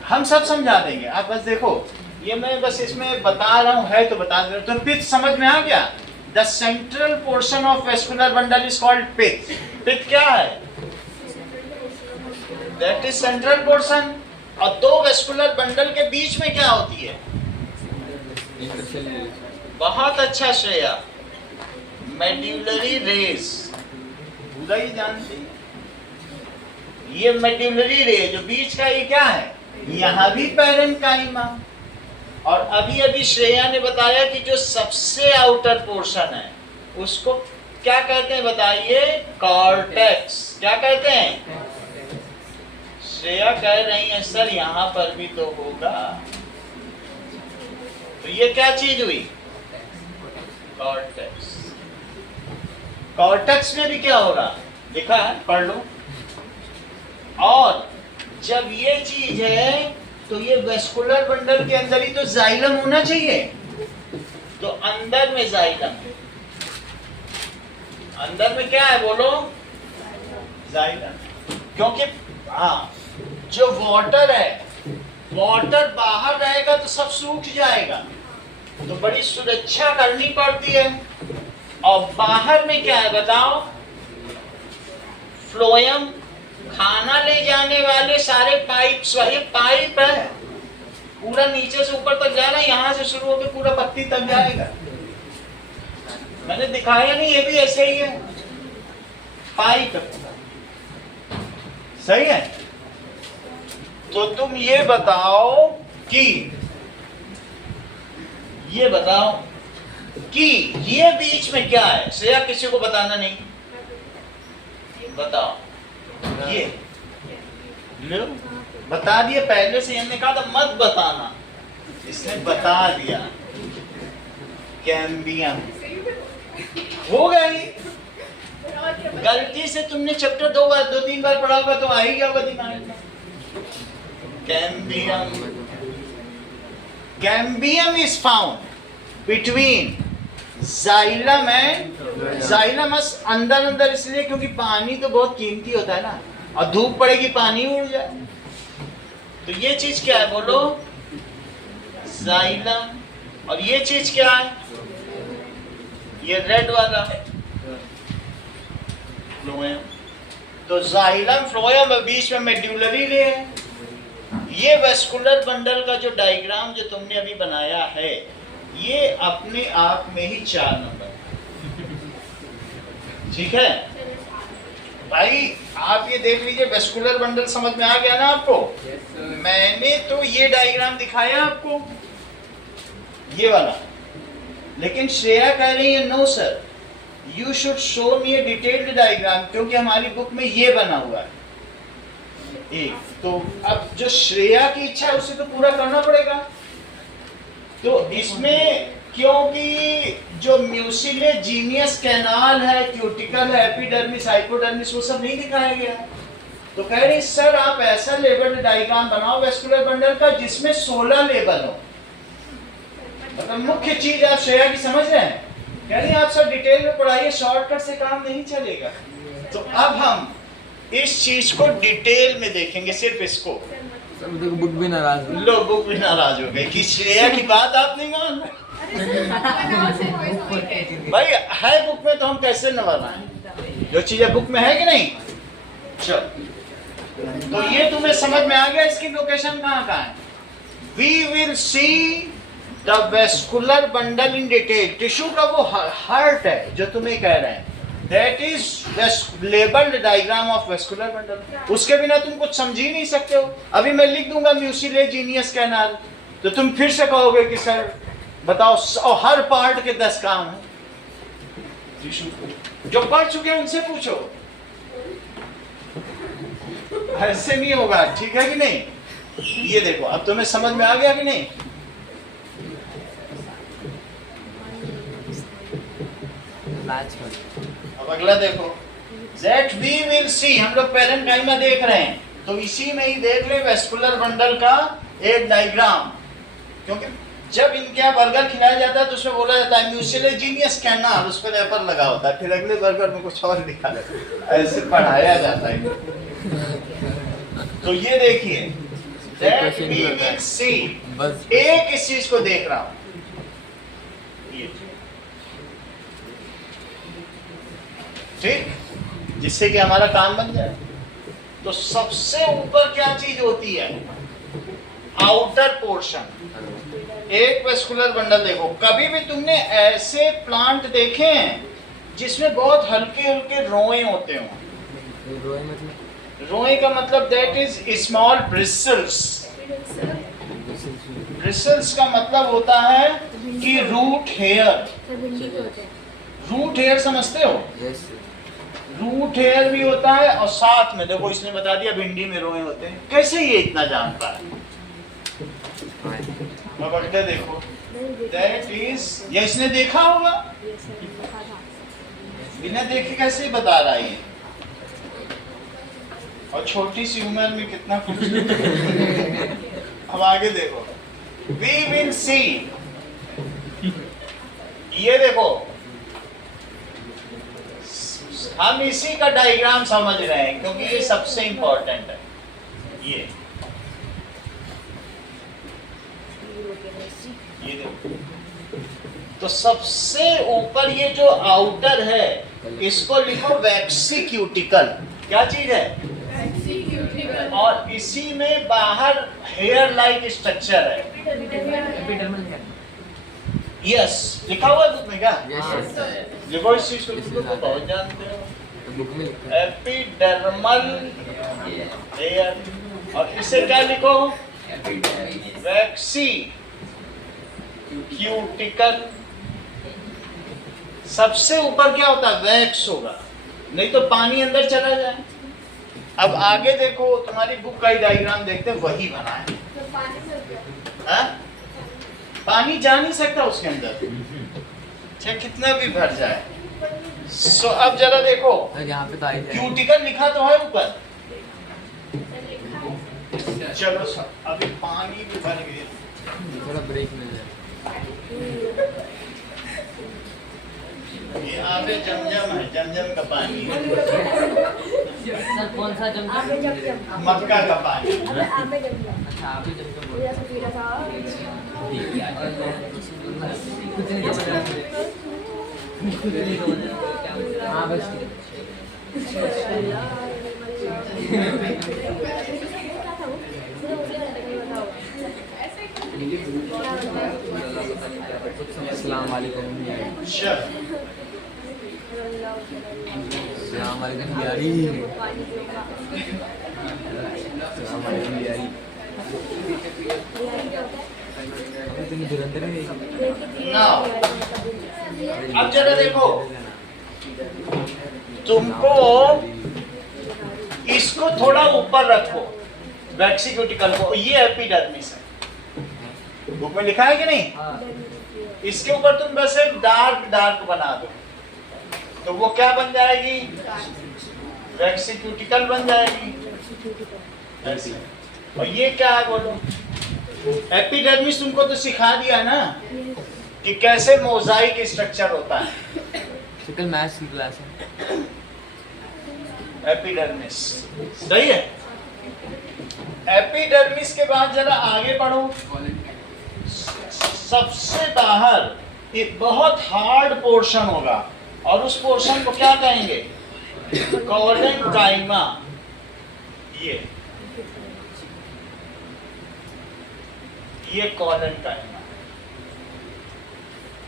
हम सब समझा देंगे, आप बस देखो। ये मैं बस इसमें बता रहा हूं, है तो बता दे रहा हूं। तो पित्त समझ में आ गया? The central portion of vascular bundle is called पित्त। पित्त क्या है? That is central portion. और 2 वेस्कुलर बंडल के बीच में क्या होती है? बहुत अच्छा श्रेया, मेड्यूलरी रेस। पूरा ही जानते हैं। ये मेड्यूलरी रे जो बीच का, ये क्या है? यहाँ भी पैरेन्काइमा। और अभी अभी श्रेया ने बताया कि जो सबसे आउटर पोर्शन है उसको क्या कहते हैं बताइए? कॉर्टेक्स। क्या कहते हैं? श्रेया कह रही है सर यहाँ पर भी तो होगा। तो ये क्या चीज हुई? कॉर्टेक्स। कॉर्टेक्स में भी क्या होगा लिखा है, पढ़ लो। और जब ये चीज है तो ये वेस्कुलर बंडल के अंदर ही तो जाइलम होना चाहिए। तो अंदर में जाइलम, अंदर में क्या है बोलो? जाइलम। क्योंकि हाँ, जो वाटर है, वाटर बाहर रहेगा तो सब सूख जाएगा, तो बड़ी सुरक्षा करनी पड़ती है। और बाहर में क्या है बताओ, फ्लोएम, खाना ले जाने वाले सारे पाइप्स, वही पाइप है, पूरा नीचे से ऊपर तक जा रहा है, यहाँ से शुरू होकर पूरा पत्ती तक जाएगा। मैंने दिखाया नहीं, ये भी ऐसे ही है, पाइप सही है। तो तुम ये बताओ कि ये बीच में क्या है, श्रेया किसी को बताना नहीं, बताओ ये लो, बता दिए पहले से, हमने कहा था मत बताना, इसने बता दिया, कैम्बियम हो गई। गलती से तुमने चैप्टर दो तीन बार पढ़ा होगा तो आ ही गया होगा दिमाग में। Cambium is found between xylem and xylems, अंदर इसलिए क्योंकि पानी तो बहुत कीमती होता है ना, और धूप पड़ेगी पानी उड़ जाए, तो ये चीज क्या है बोलो, जाइलम। और ये चीज क्या है, ये रेड वाला फ्लोएम। तो जाइलम फ्लोएम और बीच में मेड्यूलरी रे है। ये वेस्कुलर बंडल का जो डायग्राम जो तुमने अभी बनाया है, ये अपने आप में ही 4 नंबर, ठीक है भाई। आप ये देख लीजिए, वेस्कुलर बंडल समझ में आ गया ना आपको? मैंने तो ये डायग्राम दिखाया आपको, ये वाला, लेकिन श्रेया कह रही है no sir, you should show me a detailed diagram, क्योंकि हमारी बुक में ये बना हुआ है एक। तो अब जो श्रेया की इच्छा है उसे तो पूरा करना पड़ेगा। तो इसमें क्योंकि जो म्यूसिलेजीनियस कैनाल है, क्यूटिकल है, एपिडर्मिस, हाइपोडर्मिस, वो सब नहीं दिखाया गया, तो कह रही सर आप ऐसा लेबल डायग्राम बनाओ वेस्कुलर बंडल का जिसमें 16 लेबल हो। मतलब मुख्य चीज आप श्रेया की समझ रहे हैं, कह रही आप सर डिटेल में पढ़ाइए, शॉर्टकट से काम नहीं चलेगा। तो अब हम इस चीज को डिटेल में देखेंगे, सिर्फ इसको। बुक भी नाराज हो, लो बुक भी नाराज हो गई कि श्रेया की बात आप नहीं मान रहे। भाई है बुक में तो हम कैसे न बनाएं, जो चीजें बुक में है कि नहीं। चलो, तो ये तुम्हें समझ में आ गया इसकी लोकेशन कहाँ कहाँ है। We will see the vascular bundle in detail. Tissue का वो हार्ट है जो तुम्हें कह रहे हैं, that is labelled diagram of vascular bundle. उसके बिना तुम कुछ समझ ही नहीं सकते हो। अभी मैं लिख दूंगा म्यूसिलेजीनियस कैनाल, तो तुम फिर से कहोगे कि सर बताओ, और हर पार्ट के 10 काम है। जो पढ़ चुके हैं उनसे पूछो, ऐसे नहीं होगा, ठीक है कि नहीं। ये देखो अब तुम्हें समझ में आ गया कि नहीं। अब अगला देखो, that we will see, हम लोग पैरेंकाइमा देख रहे हैं, तो इसी में ही देख ले वेस्कुलर बंडल का एक डायग्राम। क्योंकि जब इनके यहाँ बर्गर खिलाया जाता है तो उसमें बोला जाता है म्यूसिलेजीनियस कैनाल, उस पर एपर लगा होता है, फिर अगले बर्गर में कुछ और लिखा जाता है, ऐसे पढ़ाया जाता है। तो ये देखिए, that we will see, एक इस चीज को देख रहा हूं, ठीक, जिससे कि हमारा काम बन जाए। तो सबसे ऊपर क्या चीज होती है, आउटर पोर्शन। एक वेस्कुलर बंडल देखो, कभी भी तुमने ऐसे प्लांट देखे हैं जिसमें बहुत हल्के हल्के रोए होते हो। रोए का मतलब that is small bristles. Bristles का मतलब होता है कि रूट हेयर। रूट हेयर समझते हो? रूट हेयर भी होता है, और साथ में देखो इसने बता दिया भिंडी में रोए होते हैं। कैसे ये इतना जानता है? अब अगले देखो, दैट इज, ये इसने देखा होगा, बिना देखे कैसे बता रहा है ये, और छोटी सी उम्र में कितना खुश। अब आगे देखो, वी विल सी, ये देखो हम इसी का डायग्राम समझ रहे हैं क्योंकि ये सबसे इंपॉर्टेंट है। ये देखो, तो सबसे ऊपर ये जो आउटर है इसको लिखो वैक्सीक्यूटिकल। क्या चीज है? और इसी में बाहर हेयर लाइक स्ट्रक्चर है। यस, लिखा हुआ बुक में क्या? लिखो इस चीज को, तुम तो बहुत जानते हो। बुक में लिखा है एपिडर्मल लेयर, और इसे क्या लिखो? वैक्सी क्यूटिकल। सबसे ऊपर क्या होता है? वैक्स होगा, नहीं तो पानी अंदर चला जाए। अब आगे देखो, तुम्हारी बुक का ही डायग्राम देखते हैं, वही बना है। हाँ? पानी जा नहीं सकता उसके अंदर, चाहे कितना भी भर जाए। सो अब जरा देखो, यहाँ पे तो आई जाए। क्यूटिकल लिखा तो है ऊपर। चलो सर, अभी पानी भी भर गया, थोड़ा ब्रेक मिल जाए। ये आगे जमजम है, जमजम का पानी है। सर कौन सा आगे जम मक्का का पानी। आगे जम अच्छा आप ही जब ये ऐसा पीला था कुछ नहीं समझ रहा हाँ बस अस्सलाम वालेकुम अस्सलाम वालेकुम यारी अस्सलाम वालेकुम यारी इतनी धुरंधर है ना। अब जरा देखो, तुमको इसको थोड़ा ऊपर रखो, वैक्सीक्यूटिकल को। ये एपिडर्मिस है, बुक में लिखा है कि नहीं? इसके ऊपर तुम बस एक डार्क डार्क बना दो, तो वो क्या बन जाएगी? वैक्सीक्यूटिकल बन जाएगी। ऐसे। और ये क्या है बोलो? एपिडर्मिस तुमको तो सिखा दिया ना कि कैसे मोजाइक स्ट्रक्चर होता है। कल मैथ्स की क्लास है। एपिडर्मिस सही है। एपिडर्मिस के बाद जरा आगे बढ़ो, सबसे बाहर एक बहुत हार्ड पोर्शन होगा, और उस पोर्शन को क्या कहेंगे? कॉलेनकाइमा। ये कॉलेनकाइमा।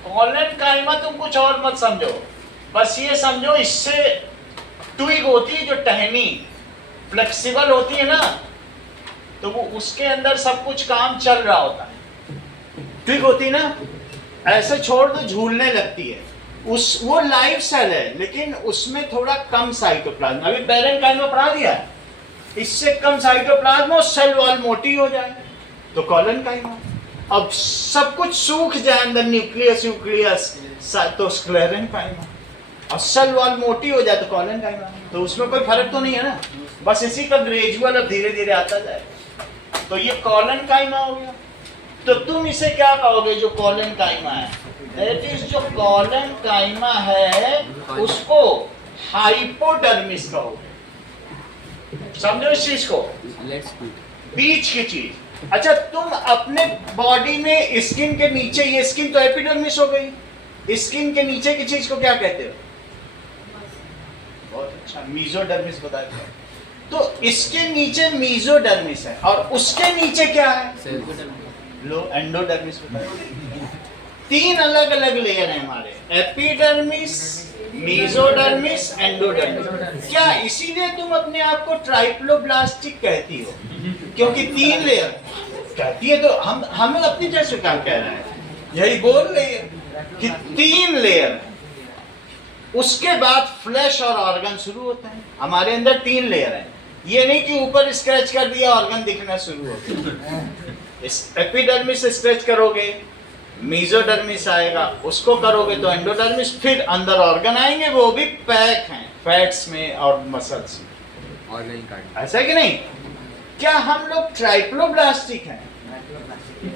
कॉलेनकाइमा तुम कुछ और मत समझो, बस ये समझो इससे ट्विग होती है जो टहनी फ्लेक्सिबल होती है ना, तो वो उसके अंदर सब कुछ काम चल रहा होता है। ट्विग होती ना, ऐसे छोड़ दो झूलने लगती है, वो लाइफ सेल है, लेकिन उसमें थोड़ा कम साइटोप्लाज्म। अभी पैरेन्काइमा पढ़ा दिया, इससे कम साइटोप्लाज्म और सेल वॉल मोटी हो जाए तो कॉलेनकाइमा। अब सब कुछ सूख जाए अंदर, न्यूक्लियस तो स्क्लेरेनकाइमा, और सेल वॉल मोटी हो जाए तो कॉलेनकाइमा। तो उसमें कोई फर्क तो नहीं है ना, बस इसी का ग्रेजुअल अब धीरे धीरे आता जाए। तो ये कॉलेनकाइमा हो गया। तो तुम इसे क्या कहोगे जो कॉलेनकाइमा है? दैट इज जो कॉलेनकाइमा है उसको हाइपोडर्मिस कहोगे। समझो इस चीज को, बीच की चीज। अच्छा, तुम अपने बॉडी में स्किन के नीचे, ये स्किन तो एपिडर्मिस हो गई, स्किन के नीचे की चीज को क्या कहते हो? बहुत अच्छा, मीजोडर्मिस बता दो। तो इसके नीचे मीजोडर्मिस है, और उसके नीचे क्या है? लो, एंडोडर्मिस बता दो। 3 अलग अलग लेयर है हमारे, एपिडर्मिस, मीजोडर्मिस, एंडोडर्मिस। क्या इसीलिए तुम अपने आप को ट्राइप्लोब्लास्टिक कहती हो? क्योंकि 3 लेयर कहती है, तो हम अपनी तरह से क्या कह रहे हैं? यही बोल रही है कि 3 लेयर है। उसके बाद फ्लैश और ऑर्गन शुरू होता है। हमारे अंदर 3 लेयर है, ये नहीं कि ऊपर स्क्रैच कर दिया ऑर्गन दिखना शुरू हो गया। एपिडर्मिस स्क्रैच करोगे, मीजोडर्मिस आएगा, उसको करोगे तो एंडोडर्मिस, फिर अंदर ऑर्गन आएंगे, वो भी पैक हैं फैट्स में और मसल्स में। ऐसा है कि नहीं? क्या हम लोग ट्राइप्लोब्लास्टिक हैं?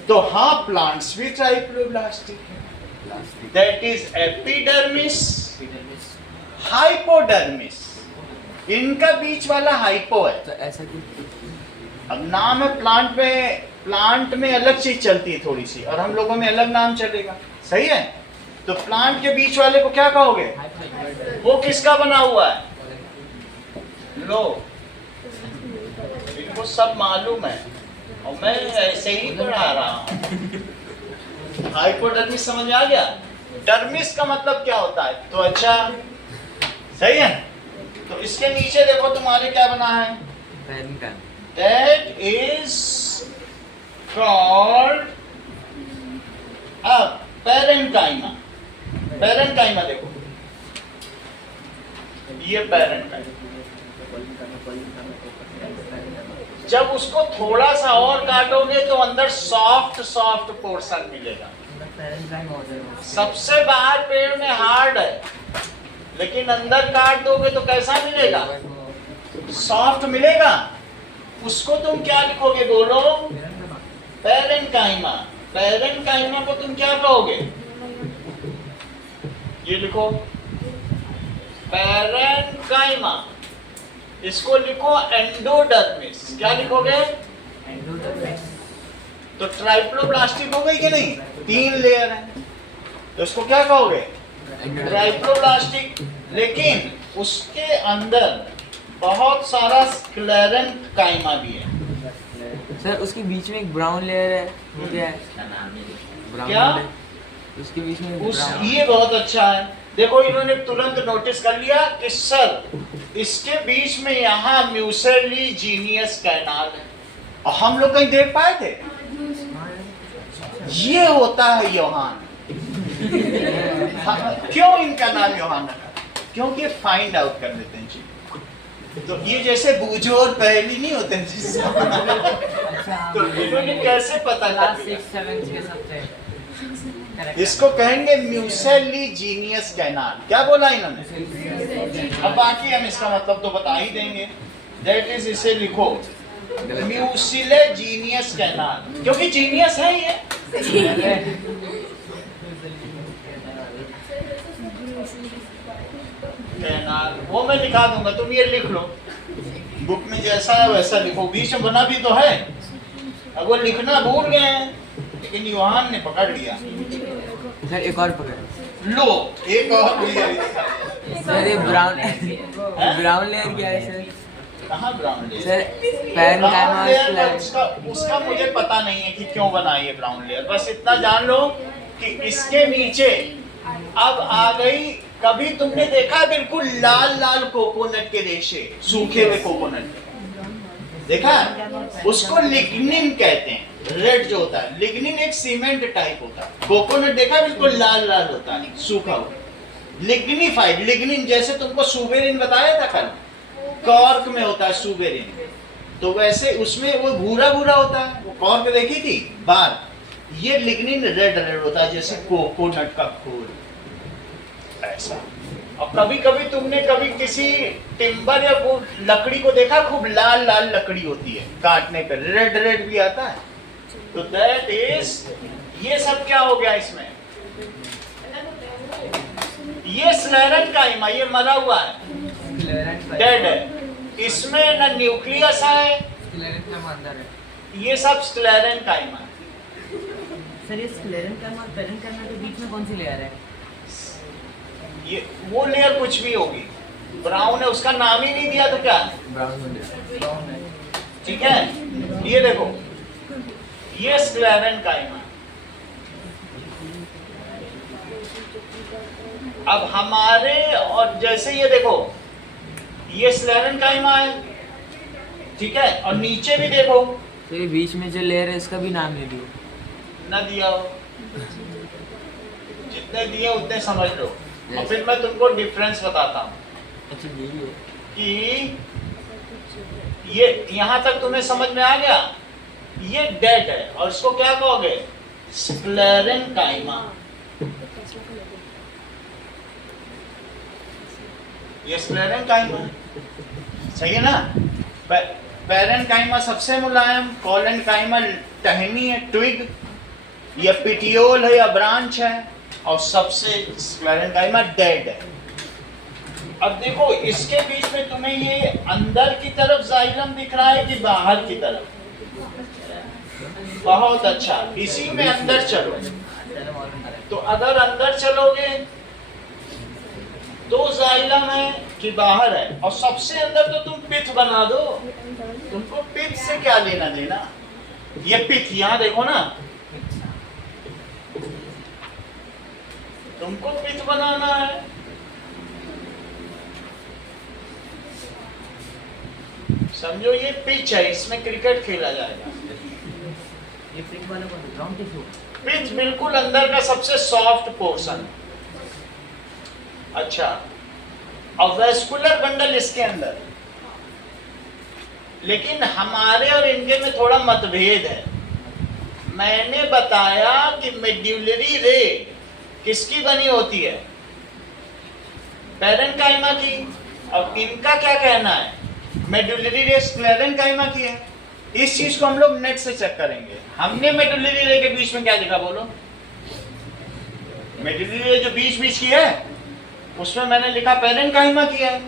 तो हाँ, प्लांट्स भी ट्राइप्लोब्लास्टिक हैं। दैट इज एपिडर्मिस, हाइपोडर्मिस, इनका बीच वाला हाइपो है। तो ऐसा क्यों? अब नाम है, प्लांट में अलग चीज चलती है थोड़ी सी, और हम लोगों में अलग नाम चलेगा, सही है। तो प्लांट के बीच वाले को क्या कहोगे? वो किसका बना हुआ है? लो, इनको सब मालूम है और मैं ऐसे ही पढ़ा रहा हूं। हाइपोडर्मिस समझ में आ गया? डर्मिस का मतलब क्या होता है? त्वचा, सही है। तो इसके नीचे देखो तुम्हारे क्या बना है? That is called parenchyma। parenchyma देखो, ये parenchyma। जब उसको थोड़ा सा और काटोगे तो अंदर सॉफ्ट पोर्शन मिलेगा। सबसे बाहर पेड़ में हार्ड है, लेकिन अंदर काट दोगे तो कैसा मिलेगा? सॉफ्ट मिलेगा। उसको तुम क्या लिखोगे? बोलो, पैरेन्काइमा। पैरेन्काइमा को तुम क्या कहोगे? ये लिखो, पैरेन्काइमा। इसको लिखो एंडोडर्मिस। क्या लिखोगे? एंडोडर्मिस। तो ट्राइप्लोब्लास्टिक हो गई कि नहीं? 3 लेयर है, तो इसको क्या कहोगे? ट्राइप्लोब्लास्टिक। लेकिन उसके अंदर बहुत सारा स्क्लेरेंट काइमा भी है। सर उसके बीच में एक ब्राउन लेयर है, वो क्या है? ब्राउन क्या? लेयर। उसके बीच में ये बहुत अच्छा है। देखो इन्होंने तुरंत नोटिस कर लिया कि सर इसके बीच में यहाँ म्यूसेलिजीनियस कैनाल है, और हम लोग कहीं देख पाए थे? ये होता है योहान। क्यों इनका नाम योहान रखा? क्योंकि फाइंड आउट कर लेते हैं जी। तो ये जैसे बूझो और पहली नहीं होते हैं जिससे तो इन्होंने कैसे पता कर? इसको कहेंगे म्यूसेलिजीनियस कैनाल। क्या बोला इन्होंने? अब बाकी हम इसका मतलब तो बता ही देंगे। दैट इज, इसे लिखो म्यूसिलेजीनियस कैनाल, क्योंकि जीनियस है ये। कैनाल वो मैं लिखा दूंगा, तुम ये लिख लो बुक में, जैसा है वैसा लिखो। बीच में बना भी तो है, अब वो लिखना भूल गए हैं, लेकिन योहान ने पकड़ लिया। सर एक और पकड़ लो, एक और सर ये ब्राउन लेयर क्या है सर? कहाँ brown layer? Sir brown layer parenchyma उसका मुझे पता नहीं है कि क्यों बना ये ब्राउन लेयर। बस इतना जान लो कि इसके नीचे अब आ गई। कभी तुमने देखा बिल्कुल लाल कोकोनट के रेशे, सूखे हुए कोकोनट के, देखा? उसको लिग्निन कहते हैं। रेड जो होता है लिग्निन एक सीमेंट टाइप होता है। कोकोनट देखा बिल्कुल लाल होता है, सूखा हुआ। लिग्निफाइड, लिग्निन जैसे तुमको सुबेरिन बताया था कल, कॉर्क में होता है सुबेरिन, तो वैसे उसमें वो भूरा होता है, वो कॉर्क देखी थी बार। ये लिग्निन रेड होता है, जैसे कोकोनट का खोल ऐसा। और कभी तुमने कभी किसी टिम्बर या वो लकड़ी को देखा, खूब लाल लकड़ी होती है, काटने पर रेड भी आता है। तो दैट इज, ये सब क्या हो गया इसमें? ये स्क्लेरेन्काइमा, ये मरा हुआ है, डेड है। इसमें ना न्यूक्लियस है, ये सब स्क्लेरेन्काइमा। सर ये स्क्लेरेन्काइमा और पेरेन्काइमा के बीच में कौन सी लेयर है? ये वो लेयर कुछ भी होगी, ब्राउन है, उसका नाम ही नहीं दिया तो क्या? ब्राउन है। ठीक है, ये देखो, ये स्क्लेरेन्काइमा। अब हमारे, और जैसे ये देखो, ये स्क्लेरेन्काइमा है, ठीक है, और नीचे भी देखो, तो ये बीच में जो लेयर है इसका भी नाम ले दियो। ना दिया हो, जितने दिए उतने समझ लो। और फिर मैं तुमको डिफरेंस बताता हूँ अच्छा यही है कि ये यहाँ तक तुम्हें समझ में आ गया। ये डेड है, और इसको क्या कहोगे? स्क्लेरेन्काइमा। ये स्क्लेरेन्काइमा, सही है ना? पैरेन्काइमा सबसे मुलायम, कॉलेन्काइमा टहनी है, ट्विग या पिटियोल है या ब्रांच है, और सबसे स्क्लेरेन्काइमा डेड है। अब देखो इसके बीच में तुम्हें ये अंदर की तरफ जाइलम दिख रहा है कि बाहर की तरफ? बहुत अच्छा, इसी में अंदर चलो। तो अगर अंदर चलोगे तो जाइलम है कि बाहर है? और सबसे अंदर तो तुम पित्त बना दो, तुमको पित्त से क्या लेना देना? ये पित्त यहां देखो ना, तुमको पित्त बनाना है। समझो ये पिच है, इसमें क्रिकेट खेला जाएगा। ये पिच वाला कौन सा ग्राउंड टिश्यू? पिच बिल्कुल अंदर का सबसे सॉफ्ट पोर्शन। अच्छा, और वेस्कुलर बंडल इसके अंदर। लेकिन हमारे और इनके में थोड़ा मतभेद है। मैंने बताया कि मेड्यूलरी रे किसकी बनी होती है? पैरेन्काइमा की। अब इनका क्या कहना है? मेडुलरी रे स्क्लेरेन्काइमा की है। इस चीज को हम लोग नेट से चेक करेंगे। हमने मेडुलरी रे के बीच में क्या लिखा बोलो? मेडुलरी रे जो बीच बीच की है उसमें मैंने लिखा पैरेन्काइमा की है।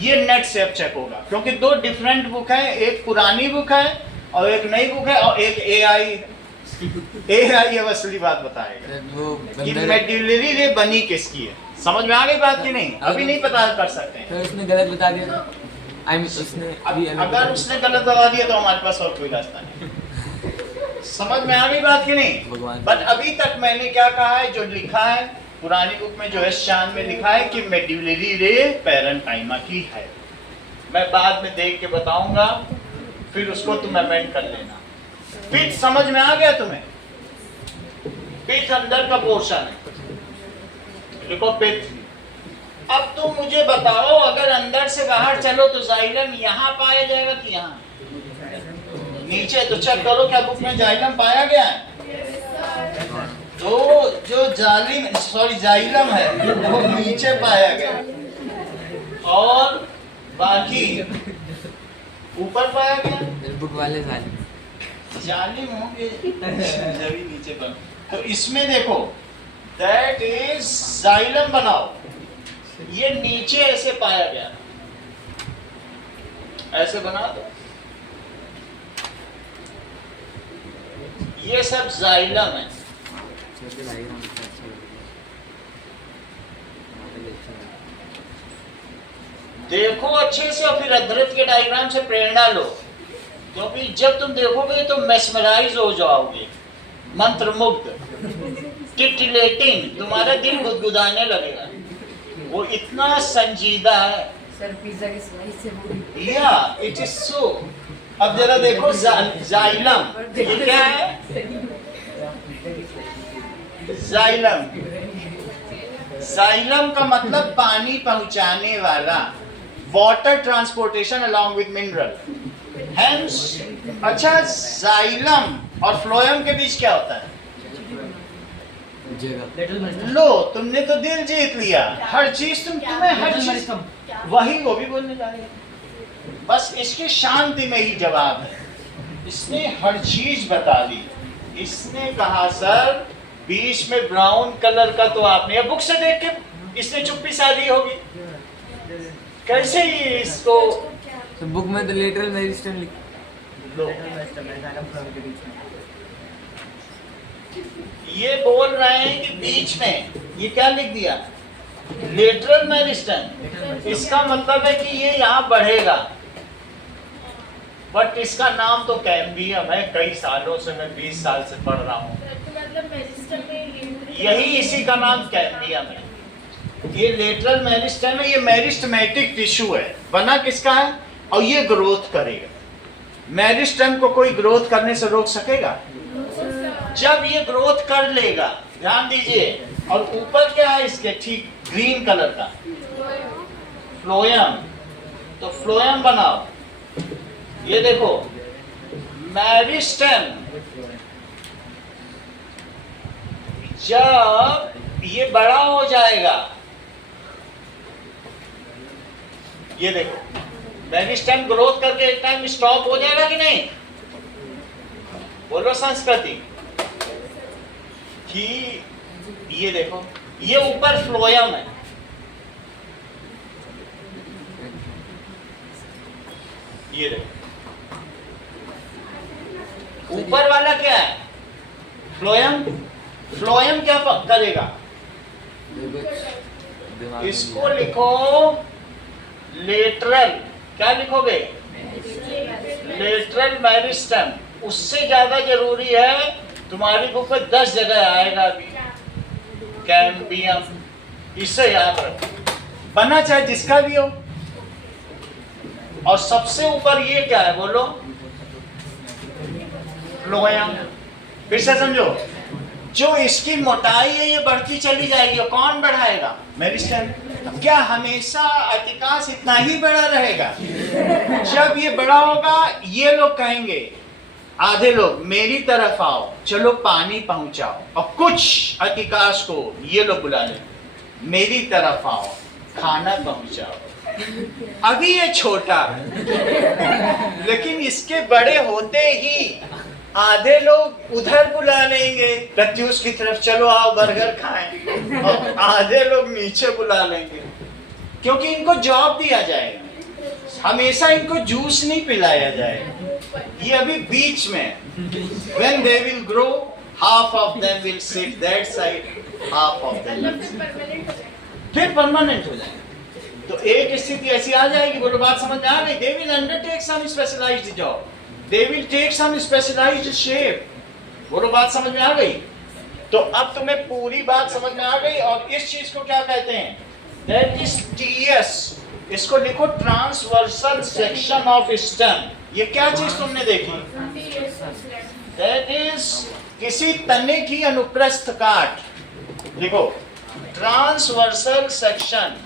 ये नेट से अब चेक होगा, क्योंकि दो डिफरेंट बुक है, एक पुरानी बुक है और एक नई बुक है, और एक एआई अब असली बात बताएगा कि मेडुलरी रे बनी किसकी है। समझ में आ गई बात की नहीं? अभी नहीं पता कर सकते हैं। तो उसने गलत बता दिया, उसने अगर उसने गलत बता दिया तो हमारे पास और कोई रास्ता नहीं। समझ में आ गई बात की नहीं? बट अभी तक मैंने क्या कहा है, जो लिखा है पुरानी बुक में, जो है शान में लिखा है कि मेडुलरी रे पैरेन्काइमा की है। मैं बाद में देख के बताऊंगा, फिर उसको तुम अमेंड कर लेना। पिच समझ में आ गया तुम्हें? पिच अंदर का पोर्शन है, लिखो पिच। अब तुम मुझे बताओ, अगर अंदर से बाहर चलो तो जाइलम यहाँ पाया जाएगा कि यहाँ नीचे? तो चेक करो क्या बुक में जाइलम पाया गया है? तो जो जाइलम है वो नीचे पाया गया, और बाकी ऊपर पाया गया। बुक वाले जालिम होंगे जभी नीचे पर। तो इसमें देखो, दैट इज जाइलम बनाओ, ये नीचे ऐसे पाया गया, ऐसे बना दो। ये सब जाइलम है। देखो अच्छे से और फिर अद्वैत के डायग्राम से प्रेरणा लो, क्योंकि जब तुम देखोगे तो मेस्मराइज हो जाओगे, मंत्रमुग्ध, टिटिलेटिंग, तुम्हारा दिल गुदगुदाने लगेगा। वो इतना संजीदा है। सर पिज्जा की स्लाइस से पूरी। या इट इज सो। अब जरा देखो जाइलम, ये क्या है? जाइलम, जाइलम का मतलब पानी पहुंचाने वाला, water transportation along with mineral. Hence, अच्छा, जाइलम और फ्लोएम के बीच क्या होता है? लो, तुमने तो दिल जीत लिया। हर चीज तुम्हें हर चीज, वही वो भी बोलने जा रही है। बस इसकी शांति में ही जवाब है। इसने हर चीज बता दी। इसने कहा सर बीच में ब्राउन कलर का, तो आपने अब बुक से देख के इसने चुप्पी साधी होगी। कैसे ही इसको तो बुक में तो लेटरल मेरिस्टेम लिखा। ये बोल रहे हैं कि बीच में, ये क्या लिख दिया? Lateral meristem. इसका मतलब है कि ये यहाँ बढ़ेगा, बट इसका नाम तो कैम्बियम है। कई सालों से, मैं 20 साल से पढ़ रहा हूँ, यही इसी का नाम कैम्बियम है। ये लेटरल मेरिस्टेम है, ये मेरिस्टेमेटिक टिश्यू है। बना किसका है? और ये ग्रोथ करेगा। मेरिस्टेम को कोई ग्रोथ करने से रोक सकेगा? जब ये ग्रोथ कर लेगा, ध्यान दीजिए। और ऊपर क्या है इसके? ठीक ग्रीन कलर का फ्लोएम। तो फ्लोएम बनाओ। ये देखो, मेरिस्टेम जब ये बड़ा हो जाएगा, ये देखो मेरिस्टेम ग्रोथ करके एक टाइम स्टॉप हो जाएगा कि नहीं? बोलो संस्कृति कि ये देखो, ये ऊपर फ्लोएम है, ये देखो, ऊपर वाला क्या है? फ्लोएम। फ्लोएम क्या करेगा? दिमाग इसको लिखो लेटरल। क्या लिखोगे? Lateral meristem. उससे ज्यादा जरूरी है, तुम्हारी बुक में 10 जगह आएगा अभी, कैम्बियम। इसे याद रखो, बना चाहे जिसका भी हो। और सबसे ऊपर ये क्या है बोलो? फ्लोएम। फिर से समझो, जो इसकी मोटाई है ये बढ़ती चली जाएगी, और कौन बढ़ाएगा? मेरिस्टम। क्या हमेशा अतिकास इतना ही बड़ा रहेगा? जब ये बड़ा होगा, ये लोग कहेंगे, आधे लोग मेरी तरफ आओ, चलो पानी पहुंचाओ, और कुछ अतिकास को ये लोग बुला ले, मेरी तरफ आओ, खाना पहुंचाओ। अभी ये छोटा, लेकिन इसके बड़े होते ही आधे लोग उधर बुला लेंगे, प्रत्युष की तरफ, चलो आओ बर्गर खाएं, और आधे लोग नीचे बुला लेंगे, क्योंकि इनको जॉब दिया जाएगा। हमेशा इनको जूस नहीं पिलाया जाएगा। ये अभी बीच में, when they will grow, half of them will sit that side, half of them will sit. फिर परमानेंट हो जाएगा। तो एक स्थिति ऐसी आ जाएगी, बोलो बात समझ में आ गई? They will undertake some specialized job. They will take some specialized shape. बोलो बात समझ में आ गई? तो अब तुम्हें पूरी बात समझ में आ गई। और इस चीज को क्या कहते हैं? That is TS. इसको लिखो ट्रांसवर्सल सेक्शन ऑफ स्टेम। ये क्या चीज तुमने देखी? That is किसी तने की अनुप्रस्थ काट। लिखो ट्रांसवर्सल सेक्शन।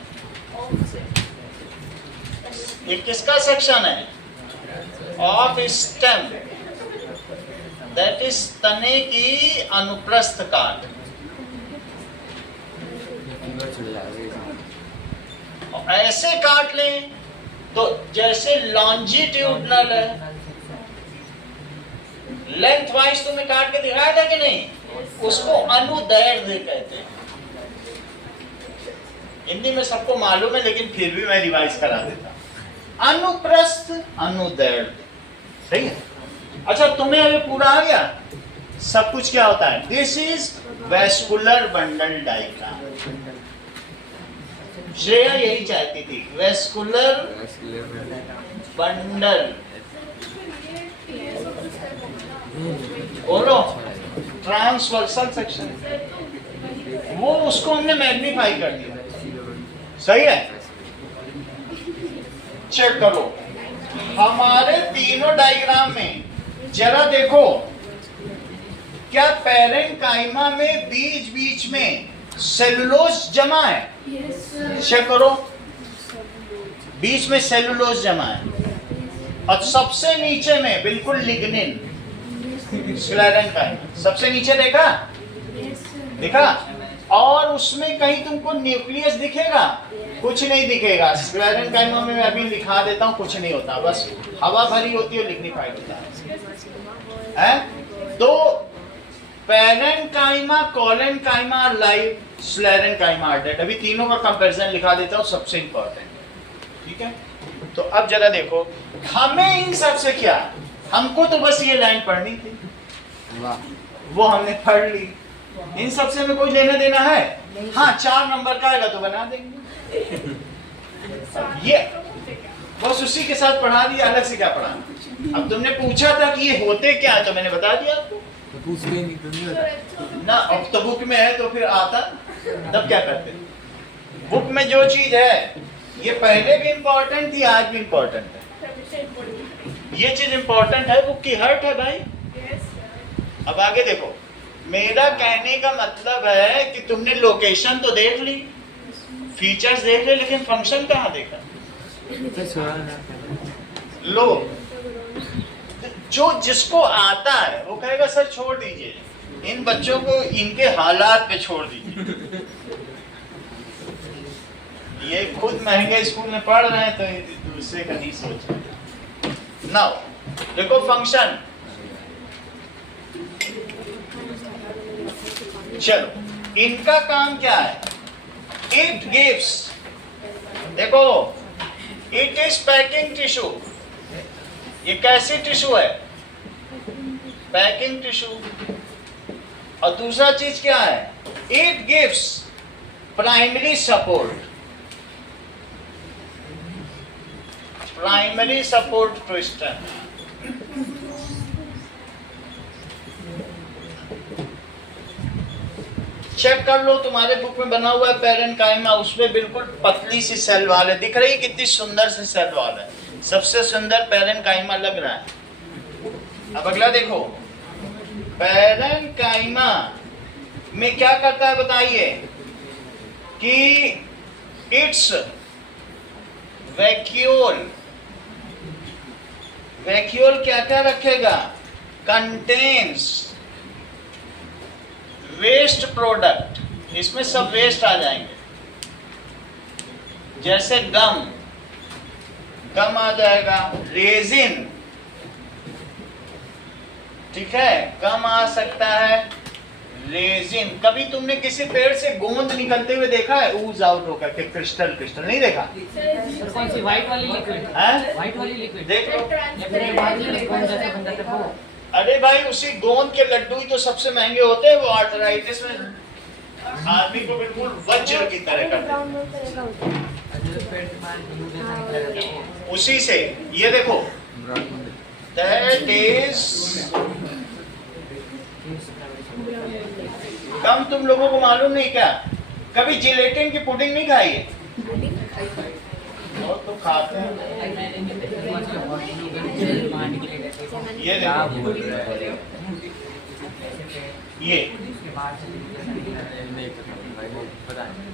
ये किसका सेक्शन है? Of stem. दैट इज तने की अनुप्रस्थ काट। ऐसे काट लें तो जैसे लॉन्जिट्यूडनल है, लेंथ वाइज तुमने काट के दिखाया था कि नहीं? उसको अनुदैर्ध्य कहते हैं। हिंदी में सबको मालूम है, लेकिन फिर भी मैं रिवाइज करा देता हूं। अनुप्रस्थ, अनुदैर्ध्य, सही है। अच्छा, तुम्हें अभी पूरा आ गया सब कुछ? क्या होता है? This is vascular bundle diagram. Shreya यही चाहती थी, वेस्कुलर बंडल। बोलो ट्रांसवर्सल सेक्शन, वो उसको हमने मैग्नीफाई कर दिया, सही है। चेक करो हमारे तीनों डायग्राम में, जरा देखो क्या पैरेन्काइमा में बीच बीच में सेलुलोज जमा है? चेक करो, बीच में सेलुलोज जमा है, और सबसे नीचे में बिल्कुल लिग्निन, स्क्लेरेन्काइमा सबसे नीचे। देखा? दिखा? और उसमें कहीं तुमको न्यूक्लियस दिखेगा? कुछ नहीं दिखेगा। स्क्लेरेन्काइमा में मैं अभी लिखा देता हूँ, कुछ नहीं होता, बस हवा भरी होती है, लिग्निफाइड होता है। तो parenchyma, collenchyma live, sclerenchyma are dead. अभी तीनों का कंपैरिजन लिखा देता हूँ, सबसे इंपॉर्टेंट, ठीक है। तो अब जरा देखो, हमें इन सब से क्या, हमको तो बस ये लाइन पढ़नी थी, वो हमने पढ़ ली। इन सब से हमें कोई लेना देना है? हाँ, 4 नंबर का आएगा तो बना देंगे। ये बस उसी के साथ पढ़ा दिया, अलग से क्या पढ़ाना। अब तुमने पूछा था कि ये होते क्या है, तो मैंने बता दिया आपको। तो पूछते ही नहीं, तो नहीं होता ना, अब तो बुक में है तो फिर आता, तब क्या करते? बुक में जो चीज है, ये पहले भी इम्पोर्टेंट थी, आज भी इम्पोर्टेंट है। ये चीज इम्पोर्टेंट है, बुक की हर्ट है भाई। अब आगे देखो, मेरा कहने का मतलब है कि तुमने लोकेशन तो देख ली, फीचर्स देख ले, लेकिन फंक्शन कहाँ देखा? लो, जो जिसको आता है वो कहेगा सर छोड़ दीजिए, इन बच्चों को इनके हालात पे छोड़ दीजिए। ये खुद महंगे स्कूल में पढ़ रहे हैं, तो दूसरे का नहीं सोच रहे। नाउ देखो फंक्शन, चलो इनका काम क्या है? इट गिव्स, देखो इट इज पैकिंग टिश्यू, ये कैसी टिश्यू है? Packing tissue. और दूसरा चीज क्या है? It gives primary support, primary support to stem. Check कर लो, तुम्हारे बुक में बना हुआ है पेरेन्काइमा, उसमें बिल्कुल पतली सी सेल वाल है, दिख रही कितनी सुंदर सी सेल वाल है, सबसे सुंदर पेरेन्काइमा लग रहा है। अब अगला देखो, पेरेन्काइमा में क्या करता है बताइए कि इट्स वैक्यूल, वैक्यूल क्या क्या रखेगा? कंटेन्स वेस्ट प्रोडक्ट, इसमें सब वेस्ट आ जाएंगे, जैसे गम, गम आ जाएगा, रेजिन, ठीक है, गम आ सकता है, रेजिन। कभी तुमने किसी पेड़ से गोंद निकलते हुए देखा है? ऊज आउट होकर के क्रिस्टल क्रिस्टल, नहीं देखा? सर कौन सी व्हाइट वाली लिक्विड? हैं? व्हाइट वाली लिक्विड देख लो। या फिर एक वाली लिक्विड जैसा बनता था वो? अरे भाई उसी गोंद के लड्डू ही तो सबसे महंगे होते हैं, वो आर्थराइटिस में आदमी को बिल्कुल वज्र की तरह करते ब्राउन ब्राउन तरह का होता है। जो पेड़ के पास ब्लू जैसा निकला रहता है वो। हैं। उसी से ये देखो, दैट इज गम। तुम लोगों को मालूम नहीं क्या? कभी जिलेटिन की पुडिंग नहीं खाई है? और तो खाते हैं। ये क्या देखो, बोल रहे हैं? ये नहीं पता भाई, वो पता नहीं।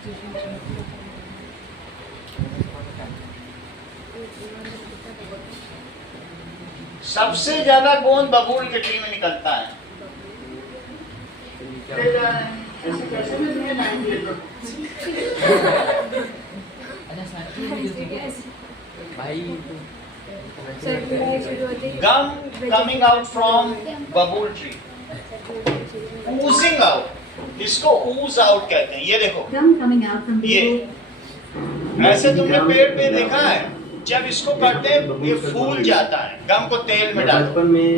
सबसे ज्यादा गोंद बबूल के ट्री में निकलता है। ऐसे कैसे में तुम्हें टाइम दे दो? अच्छा सर भाई Gum coming out from bubble tree, oozing out, इसको ooze out कहते हैं। ये देखो, Gum coming out from the ये ऐसे तुमने पेड़ पे देखा है, जब इसको करते हैं ये फूल जाता है, गम को तेल में डालो, बचपन में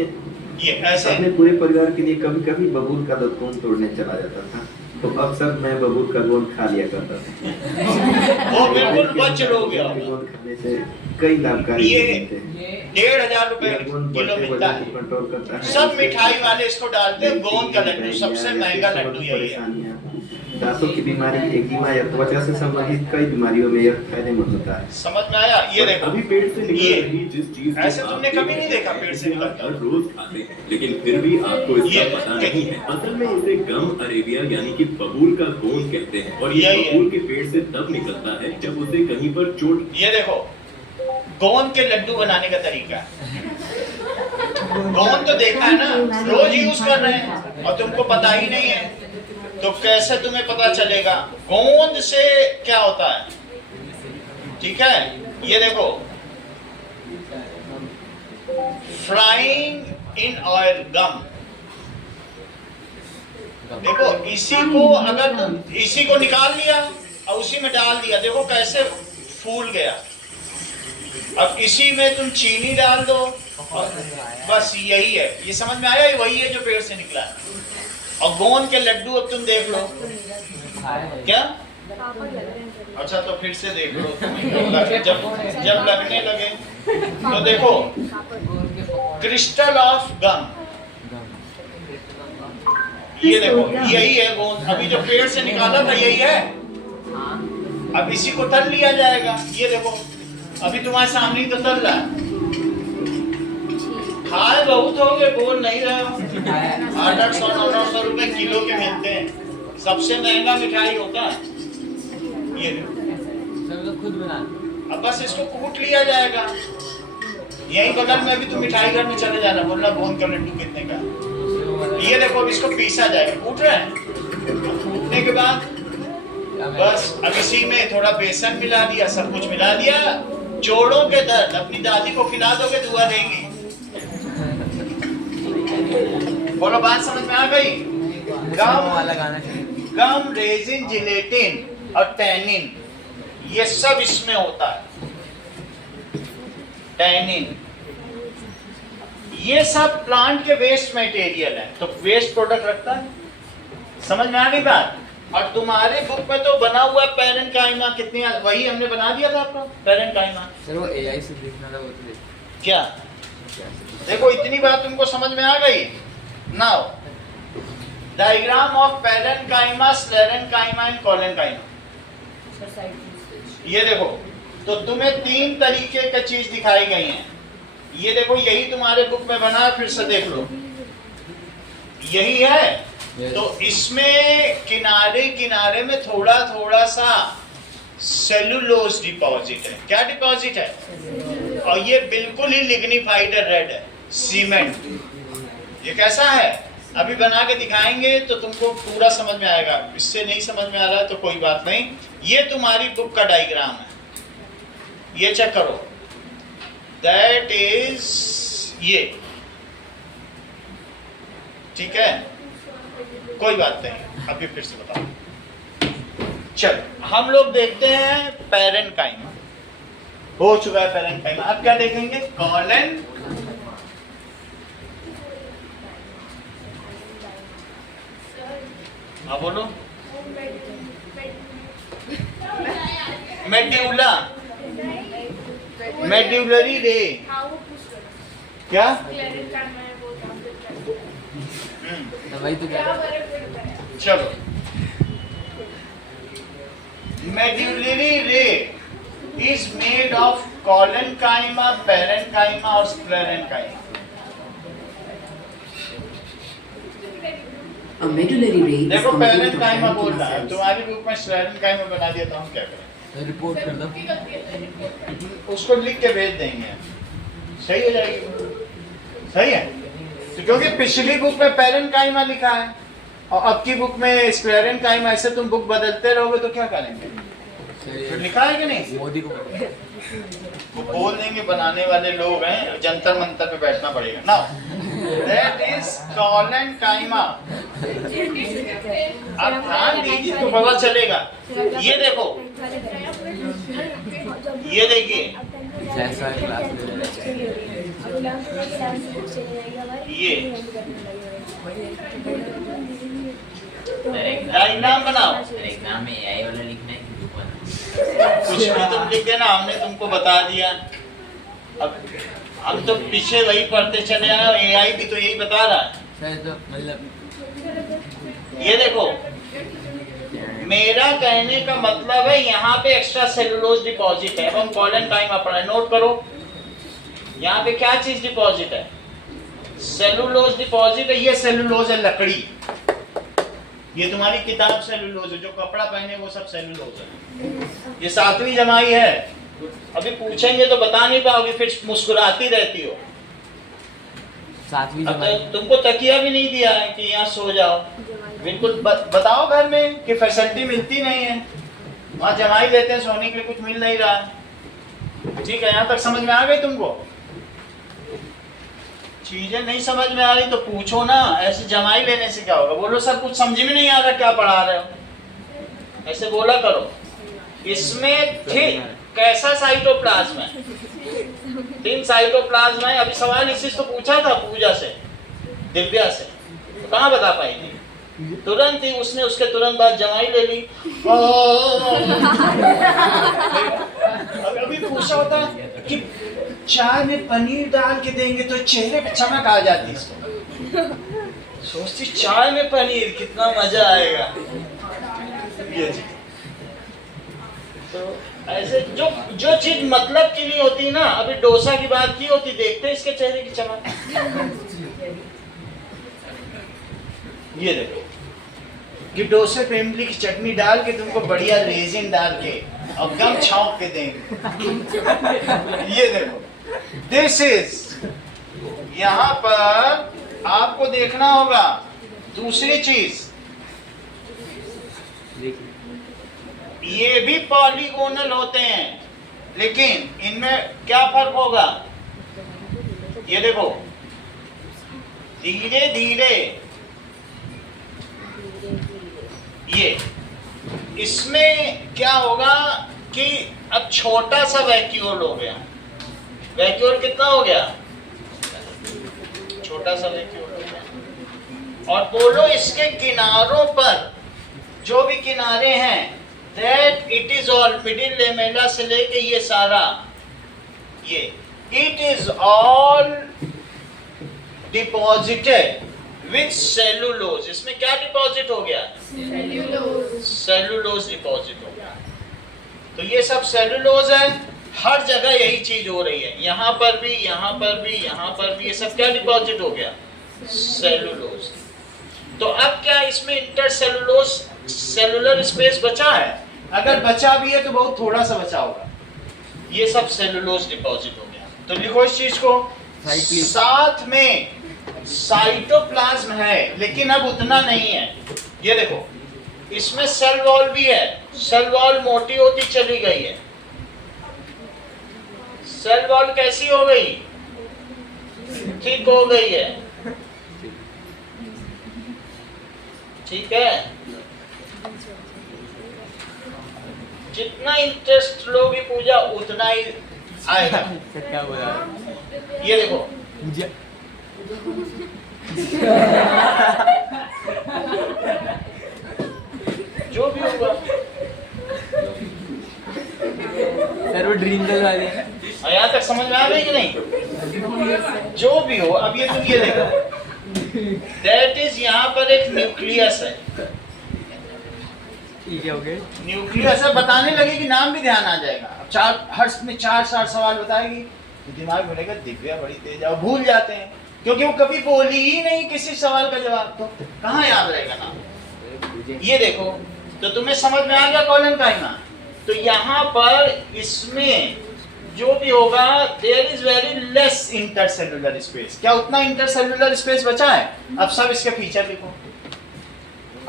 ये ऐसे। अपने पूरे परिवार के लिए कभी कभी बबूल का गोंद तोड़ने चला जाता था, तो अक्सर मैं बबूल का गोंद खा लिया करता था। वो बिल्कुल वज्र हो गया। गोंद खाने से कई लाभकारी ये होते हैं। 1,500 रुपए यह गोंद किलो बढ़ते मिलता वजन है। को कंट्रोल करता है। सब मिठाई वाले इसको डालते हैं, गोंद का लड्डू सबसे महंगा लड्डू यही है। परेशानियां, दांतों की बीमारी, एक्जिमा या त्वचा से संबंधित कई बीमारियों में यह फायदेमंद होता है। समझ में आया? ये देखो, अभी पेट से निकल ये रही जिस चीज को ऐसे तुमने आप कभी नहीं देखा पेड़ से जिसे आप निकलता? हर रोज खाते हैं, लेकिन फिर भी आपको इसका ये पता नहीं है। असल में इसे गम अरेबिया यानी कि बबूल का गोंद कहते हैं, और ये यही है। बबूल के पेड़ से तब निकलता है जब उसे कहीं पर चोट। ये देखो, गोंद के लड्डू बनाने का तरीका। गोंद तो देखा है ना, रोज यूज कर रहे हैं और तुमको पता ही नहीं है, तो कैसे तुम्हें पता चलेगा? गोंद से क्या होता है, ठीक है? ये देखो, फ्राइंग इन ऑयल, गम। देखो, इसी को अगर तुम इसी को निकाल लिया और उसी में डाल दिया, देखो कैसे फूल गया। अब इसी में तुम चीनी डाल दो, बस यही है। ये समझ में आया? वही है जो पेड़ से निकला है। और गोंद के लड्डू अब तुम देख लो, क्या? पापड़ लग रहे हैं। अच्छा तो फिर से देख लो, जब लगने लगे तो देखो, क्रिस्टल ऑफ गम, ये देखो, यही है गोंद। अभी जो पेड़ से निकाला था यही है। अब इसी को तल लिया जाएगा। ये देखो, अभी तुम्हारे सामने ही तो तल रहा है। खाए बहुत हो गए, बोल नहीं रहे हो। 800 900 रुपए किलो के मिलते हैं, सबसे महंगा मिठाई होता है। ये देखो, सब लोग खुद बना। अब बस इसको कूट लिया जाएगा। यही बगल में अभी तुम मिठाई घर में चले जाना, बोलना गोंद का लड्डू कितने का। ये देखो, अब इसको पीसा जाएगा। कूट रहे हैं, कूटने के बाद बस अब इसी में थोड़ा बेसन मिला दिया, सब कुछ मिला दिया। जोड़ों के दर्द अपनी दादी को खिला दोगे, दुआ देंगी। बोलो, बात समझ में आ गई? गम वाला गाना चाहिए। गम, रेजिन, जिलेटिन और टैनिन, ये सब इसमें होता है। टैनिन ये सब प्लांट के वेस्ट मटेरियल है, तो वेस्ट प्रोडक्ट रखता है। समझ में आ गई बात? और तुम्हारे बुक में तो बना हुआ है पैरेन्काइमा, कितनी वही हमने बना दिया था आपको पैरेन्काइमा। सर वो AI से देखना था वो तो क्या देखो, इतनी बात तुमको समझ में आ गई। Now diagram of parenchyma, sclerenchyma and collenchyma. ये देखो, तो तुम्हें 3 तरीके की चीज दिखाई गई है। ये देखो, यही तुम्हारे बुक में बना है, फिर से देख लो, यही है। तो इसमें किनारे किनारे में थोड़ा थोड़ा सा सेलुलोज डिपॉजिट है। क्या डिपॉजिट है? और ये बिल्कुल ही लिग्निफाइड रेड है, सीमेंट। ये कैसा है अभी बना के दिखाएंगे तो तुमको पूरा समझ में आएगा। इससे नहीं समझ में आ रहा है तो कोई बात नहीं, ये तुम्हारी बुक का डायग्राम है, ये चेक करो। दैट इज ये, ठीक है, कोई बात नहीं, अभी फिर से बताओ। चल हम लोग देखते हैं पैरेन्काइमा। हो चुका है पैरेन्काइमा, अब क्या देखेंगे? कॉलन। हाँ बोलो। मेड्यूला, मेड्यूलरी रे। क्या? वही तो कह रहा हूं। चलो, medullary ray is made of collenchyma, parenchyma और sclerenchyma. A medullary ray is देखो composed of पैरेन्काइमा बोल रहा है, cells. तुम्हारी बुक में स्क्लेरेन्काइमा बना दिया तो हम क्या करें? रिपोर्ट कर दो। उसको लिख के भेज देंगे, सही हो जाएगी। सही है, तो क्योंकि पिछली बुक में पैरेन्काइमा लिखा है और अब की बुक में स्क्लेरेन्काइमा, ऐसे तुम बुक बदलते रहोगे तो क्या करेंगे? फिर लिखा है कि नहीं? मोदी को वो बोल देंगे, बनाने वाले लोग हैं, जंतर मंतर पे बैठना पड़ेगा ना। That is collenchyma. अब ध्यान दीजिए तो पता चलेगा। ये देखो, ये देखिए, जैसा क्लास में रहना चाहिए। ये डायग्राम बनाओ। एग्जाम में AI वाला लिखना है कि बुक वाला? कुछ भी तुम लिख देना, हमने तुमको बता दिया। अब हम तो पीछे वही पढ़ते चले आए, AI भी तो यही बता रहा है। सर तो मतलब ये देखो, मेरा कहने का मतलब है यहाँ पे एक्स्ट्रा सेलुलोज डिपॉजिट है। हम कोलेन्काइमा पढ़ा है, नोट करो। यहाँ पे क्या चीज डिपॉजिट है? सेलुलोज डिपॉजिट है। ये सेलुलोज है, लकड़ी। ये तुम्हारी किताब सेलुलोज है, जो कपड़ा पहने वो सब सेलुलोज है। ये 7वीं जमाई है। अभी पूछेंगे तो बता नहीं पाओगे, फिर मुस्कुराती रहती हो। 7वीं अब जमाई। तुमको तकिया भी नहीं दिया है कि यहाँ सो जाओ। बिल्कुल बताओ घर में कि फैसिलिटी मिलती नहीं है, वहाँ जमाई लेते हैं, सोने के लिए कुछ मिल नहीं रहा है। ठीक है, यहाँ तक समझ में आ गई तुमको? चीजें नहीं समझ में आ रही तो पूछो ना, ऐसे जमाई लेने से क्या होगा? बोलो सर कुछ समझ में नहीं आ रहा, क्या पढ़ा रहे हो, ऐसे बोला करो। इसमें ठीक कैसा साइटोप्लाज्म है? 3 साइटोप्लाज्म है। अभी सवाल इसी से तो पूछा था पूजा से, दिव्या से, तो कहाँ बता पाई थी? तुरंत ही उसने उसके तुरंत बाद जमाई ले ली। अभी पूछा होता कि चाय में पनीर डाल के देंगे तो चेहरे पे चमक आ जाती है इसको। सोचती चाय में पनीर, कितना मजा आएगा। ये चीज तो ऐसे जो चीज मतलब की नहीं होती ना, अभी डोसा की बात की होती, देखते इसके चेहरे की चमक। ये देखो कि डोसे पे इमली की चटनी डाल के तुमको बढ़िया रेजिन डाल के और गम छौंक के देंगे। ये देखो, दिस इज, यहाँ पर आपको देखना होगा दूसरी चीज, ये भी पॉलीगोनल होते हैं, लेकिन इनमें क्या फर्क होगा? ये देखो, धीरे धीरे ये इसमें क्या होगा कि अब छोटा सा वैक्यूल हो गया। वैक्यूल कितना हो गया? छोटा सा वैक्यूल हो गया। और बोलो इसके किनारों पर जो भी किनारे हैं, that it is all middle lamella से लेके ये सारा, ये it is all deposited with cellulose. इसमें क्या डिपॉजिट हो गया? सेलुलोज डिपॉजिट हो गया। तो ये सब सेलुलोज है, हर जगह यही चीज हो रही है, यहाँ पर भी, यहाँ पर भी, यहाँ पर भी, ये सब क्या डिपॉजिट हो गया? सेलुलोज। तो अब क्या इसमें इंटरसेलुलोज सेलुलर स्पेस बचा है? अगर बचा भी है तो बहुत थोड़ा सा बचा होगा। ये सब सेलुलोज डिपॉजिट हो गया। तो लिखो इस चीज को। साथ में साइटोप्लाज्म है, लेकिन अब उतना नहीं है। ये देखो, इसमें सेल वॉल भी है, सेल वॉल मोटी होती चली गई है। सेल वॉल कैसी हो गई? ठीक हो गई है। ठीक है, जितना इंटरेस्ट लोगी पूजा उतना ही आएगा। सर क्या बोला? ये देखो, पूजा जो भी होगा, सर वो ड्रीम गर्ल वाली है। यहाँ तक समझ में आ गई कि नहीं? जो भी हो, अब ये तुम ये देखो, दैट इज यहाँ पर एक न्यूक्लियस है। ठीक है, हो गए। न्यूक्लियस है, बताने लगे कि नाम भी ध्यान आ जाएगा। अब चार सवाल बताएगी तो दिमाग में रहेगा दिव्या बड़ी तेज है, और भूल जाते हैं क्योंकि वो कभी बोली ही नहीं किसी सवाल का जवाब, तो कहाँ याद रहेगा नाम? ये देखो, तो तुम्हें समझ में आ गया कॉलन काइमा। तो यहाँ पर इसमें जो भी होगा, there is very less intercellular space. क्या उतना इंटरसेलुलर स्पेस बचा है? अब सब इसके फीचर लिखो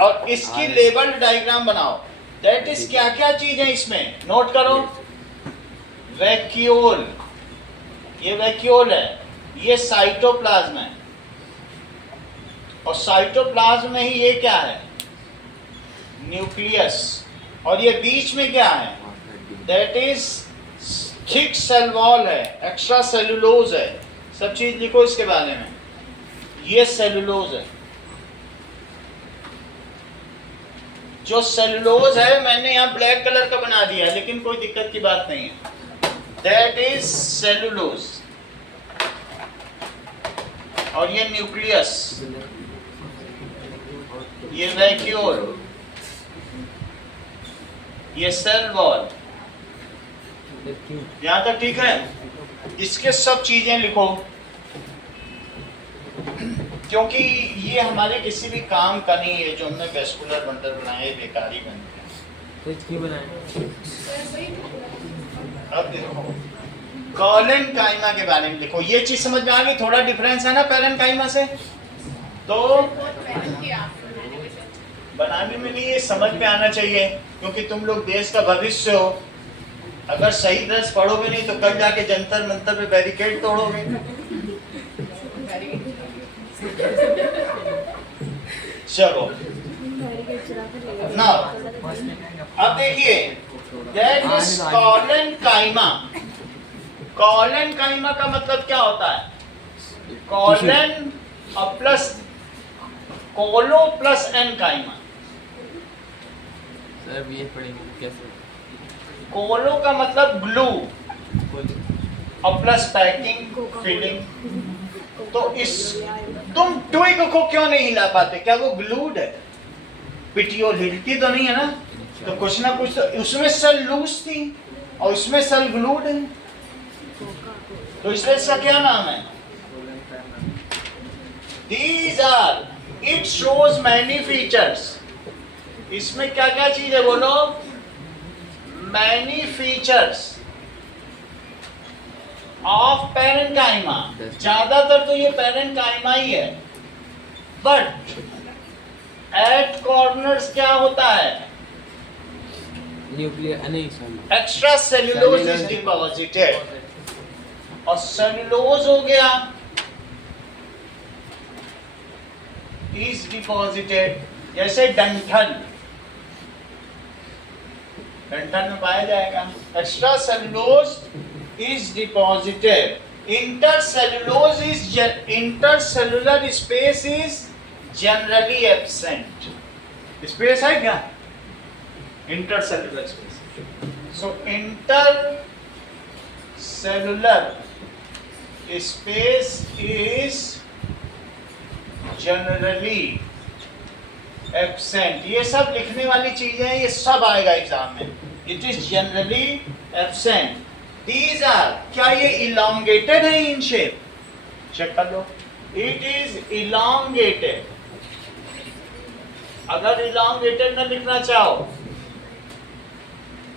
और इसकी लेबल डायग्राम बनाओ। दैट इज क्या क्या चीज है इसमें, नोट करो। वैक्यूल, ये वैक्यूल है, ये साइटोप्लाज्म है, और साइटोप्लाज्म में ही ये क्या है? न्यूक्लियस। और ये बीच में क्या है? That is thick cell wall है, एक्स्ट्रा सेलुलोज है। सब चीज लिखो इसके बारे में। ये सेलुलोज है, जो सेलुलोज है मैंने यहाँ ब्लैक कलर का बना दिया, लेकिन कोई दिक्कत की बात नहीं है। That is cellulose. और ये न्यूक्लियस, ये वैक्यूल, ये सेल वॉल। यहाँ तक ठीक है? इसके सब चीजें लिखो, क्योंकि ये हमारे किसी भी काम का नहीं है। जो हमने वेस्कुलर बंडल बनाए बेकारी बन गए। तो क्यों बनाए? अब देखो, कॉलन काइमा के बारे में लिखो। ये चीज समझ में आ गई? थोड़ा डिफरेंस है ना पैरेंट काइमा से? तो बनाने में नहीं, ये समझ में आना चाहिए, क्योंकि तुम लोग देश का भविष्य हो। अगर सही दर्स पढ़ोगे नहीं तो कल जाके जंतर मंतर पे बैरिकेड तोड़ोगे। चलो ना, अब देखिए, दैट इज कॉलन काइमा। कॉलन काइमा का मतलब क्या होता है? कॉलन और प्लस कोलो प्लस एन काइमा। सर ये पढ़ेंगे कैसे? कोलो का मतलब ग्लू और प्लस पैकिंग फिलिंग। तो इस तुम ट्विग को क्यों नहीं हिला पाते? क्या वो ग्लूड है? पिटियोल हिलती तो नहीं है ना? तो कुछ ना कुछ तो उसमें सेल लूज थी और उसमें सेल ग्लूड है, तो इसलिए इसका क्या नाम है? These are, it shows many features. इसमें क्या क्या चीज है बोलो? Many features of parenchyma. ज्यादातर तो ये parenchyma ही है, but at corners क्या होता है? न्यूक्लियर नहीं sir, extra cellulose is deposited, और सेल्यूलोज हो गया इज डिपॉजिटेड। जैसे डंठल, डंठल में पाया जाएगा extra cellulose is deposited intercellular space is generally absent. Space है क्या? Intercellular space. So intercellular space is generally absent. ये सब लिखने वाली चीजें हैं, ये सब आएगा एग्जाम में. It is generally absent. These are, क्या ये elongated है in shape? चेक कर लो. It is elongated. अगर elongated न लिखना चाहो,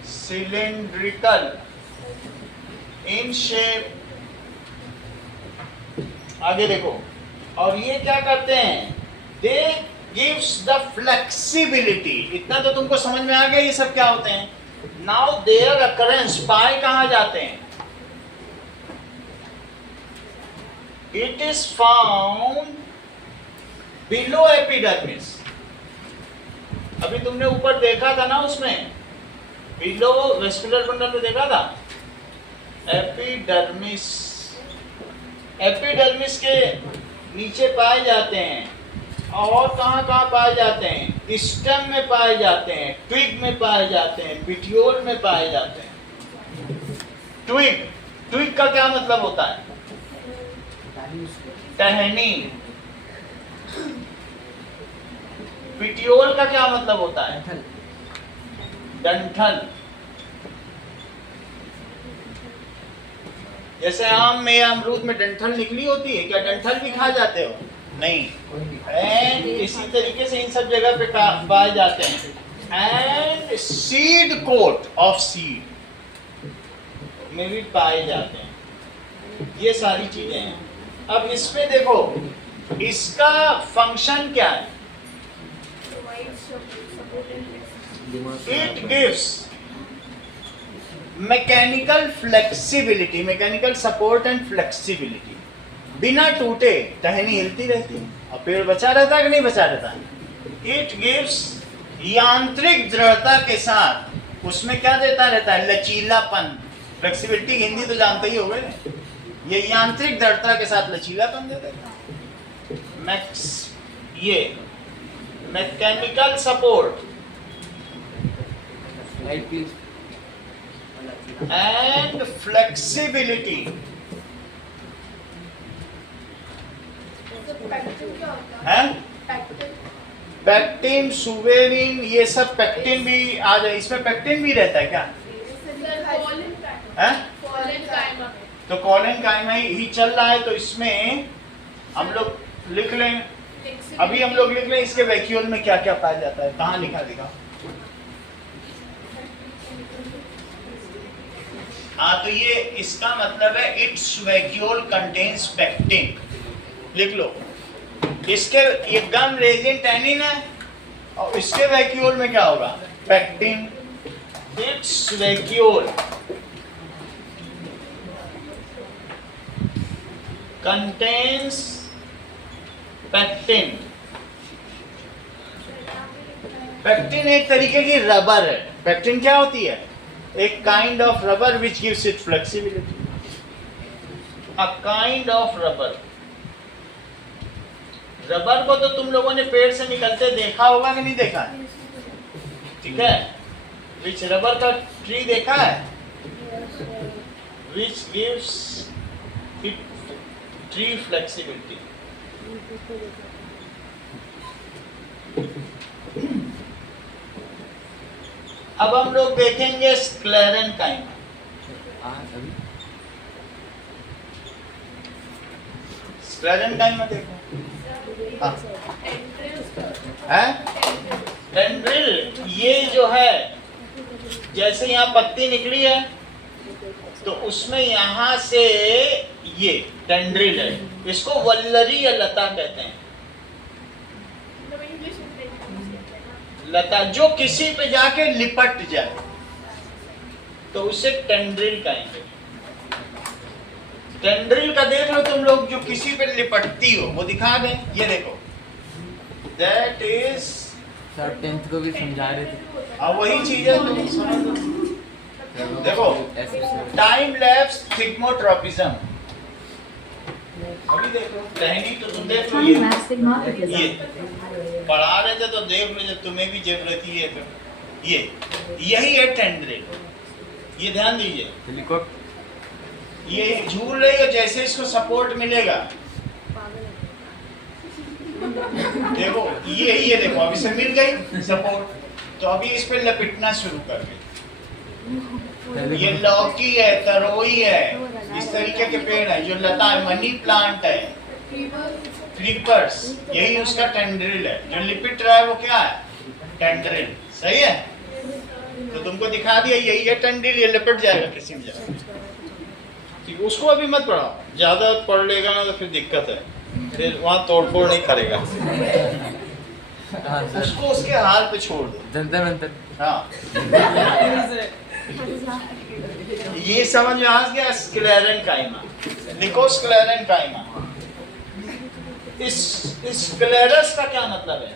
cylindrical in shape. आगे देखो. और ये क्या करते हैं? They gives the flexibility. इतना तो तुमको समझ में आ गया ये सब क्या होते हैं. Now their occurrence, पाए कहाँ जाते हैं? It is found below epidermis. अभी तुमने ऊपर देखा था ना, उसमें below वेस्कुलर बंडल में देखा था. एपिडर्मिस, एपिडर्मिस के नीचे पाए जाते हैं. और कहाँ कहाँ पाए जाते हैं? स्टेम में पाए जाते हैं, ट्विग में पाए जाते हैं, पिटियोल में पाए जाते हैं. ट्विग, ट्विग का क्या मतलब होता है? टहनी. पिटियोल का क्या मतलब होता है? डंठल. जैसे आम में या अमरूद में डंठल निकली होती है, क्या डंठल भी खा जाते हो? नहीं. एंड इसी तरीके से इन सब जगह पे पाए जाते हैं. And seed coat of seed में भी पाए जाते हैं. ये सारी चीजें हैं. अब इसमें देखो, इसका फंक्शन क्या है? It gives mechanical flexibility, mechanical support and flexibility. बिना टूटे टहनी हिलती रहती है और पेड़ बचा रहता है कि नहीं बचा रहता है. इट गिव्स यांत्रिक दृढ़ता के साथ, उसमें क्या देता रहता है? लचीलापन. फ्लेक्सिबिलिटी हिंदी तो जानते ही होगे ना. ये यांत्रिक दृढ़ता के साथ लचीलापन दे देता है. मैक्स, ये मैकेनिकल सपोर्ट एंड फ्लेक्सिबिलिटी. है पैक्टिन, सुवेरिन, ये सब पैक्टिन भी आ जाए. इसमें पैक्टिन भी रहता है क्या? है? तो कॉलिन काइमा ही चल रहा है, तो इसमें हम लोग लिख लें. अभी हम लोग लिख लें इसके वैक्यूल में क्या क्या पाया जाता है. कहाँ लिखा दिखा? हाँ, तो ये इसका मतलब है इट्स वैक्यूल कंटेन्स पैक्टिन. लिख लो. इसके ये गम रेजिन टैनिन है और इसके वैक्यूल में क्या होगा? Pectin. It's vacuole contains pectin. Pectin एक तरीके की रबर है. पैक्टिन क्या होती है? एक kind of rubber which gives it flexibility. A kind of rubber. Rubber को तो तुम लोगों ने पेड़ से निकलते देखा होगा कि नहीं देखा है? ठीक है. विच रबर का ट्री देखा है? Which gives it tree flexibility. अब हम लोग देखेंगे स्क्लेरेनकाइमा. स्क्लेरेनकाइमा देखो. हाँ. है? टेंड्रिल. ये जो है, जैसे यहाँ पत्ती निकली है तो उसमें यहाँ से ये टेंड्रिल है. इसको वल्लरी या लता कहते हैं. लता जो किसी पे जाके लिपट जाए तो उसे टेंड्रिल कहेंगे. टेंड्रिल का देख लो तुम लोग, जो किसी पे लिपटती हो वो दिखा दें. ये देखो, दैट इज सर 10th को भी समझा रहे थे. हाँ, वही चीज है. तुम समझ लो. देखो, टाइम लैप्स थिग्मोट्रोपिज्म. अभी देखो टहनी तो तुम देख लो, ये Market ये पढ़ा रहे थे तो देख लो, जब तुम्हें भी जरूरत ही है तो ये यही है टेंड्रिल, ये ध्यान दीजिए। हेलीकॉप्टर ये झूल रही है, जैसे इसको सपोर्ट मिलेगा देखो ये देखो अभी से मिल गई सपोर्ट, तो अभी इस पे लपेटना शुरू कर दे। ये लौकी है, तरोई है, इस तरीके के पेड़ है, जो लता है, मनी प्लांट है, क्रीपर्स, यही उसका टेंड्रिल है। जो लिपिट रहा है वो क्या है? टेंड्रिल। सही है, तो तुमको दिखा दिया यही है टेंड्रिल, ये लिपट जाएगा किसी भी जगह। ठीक, उसको अभी मत पढ़ाओ, ज्यादा पढ़ लेगा ना तो फिर दिक्कत है, फिर वहाँ तोड़फोड़ नहीं करेगा। उसको उसके हाल पे छोड़ दो। जंतर मंतर हाँ, ये समझ में आ गया। स्क्लेरन काइमा, लिखो स्क्लेरन काइमा। इस स्क्लेरस का क्या मतलब है?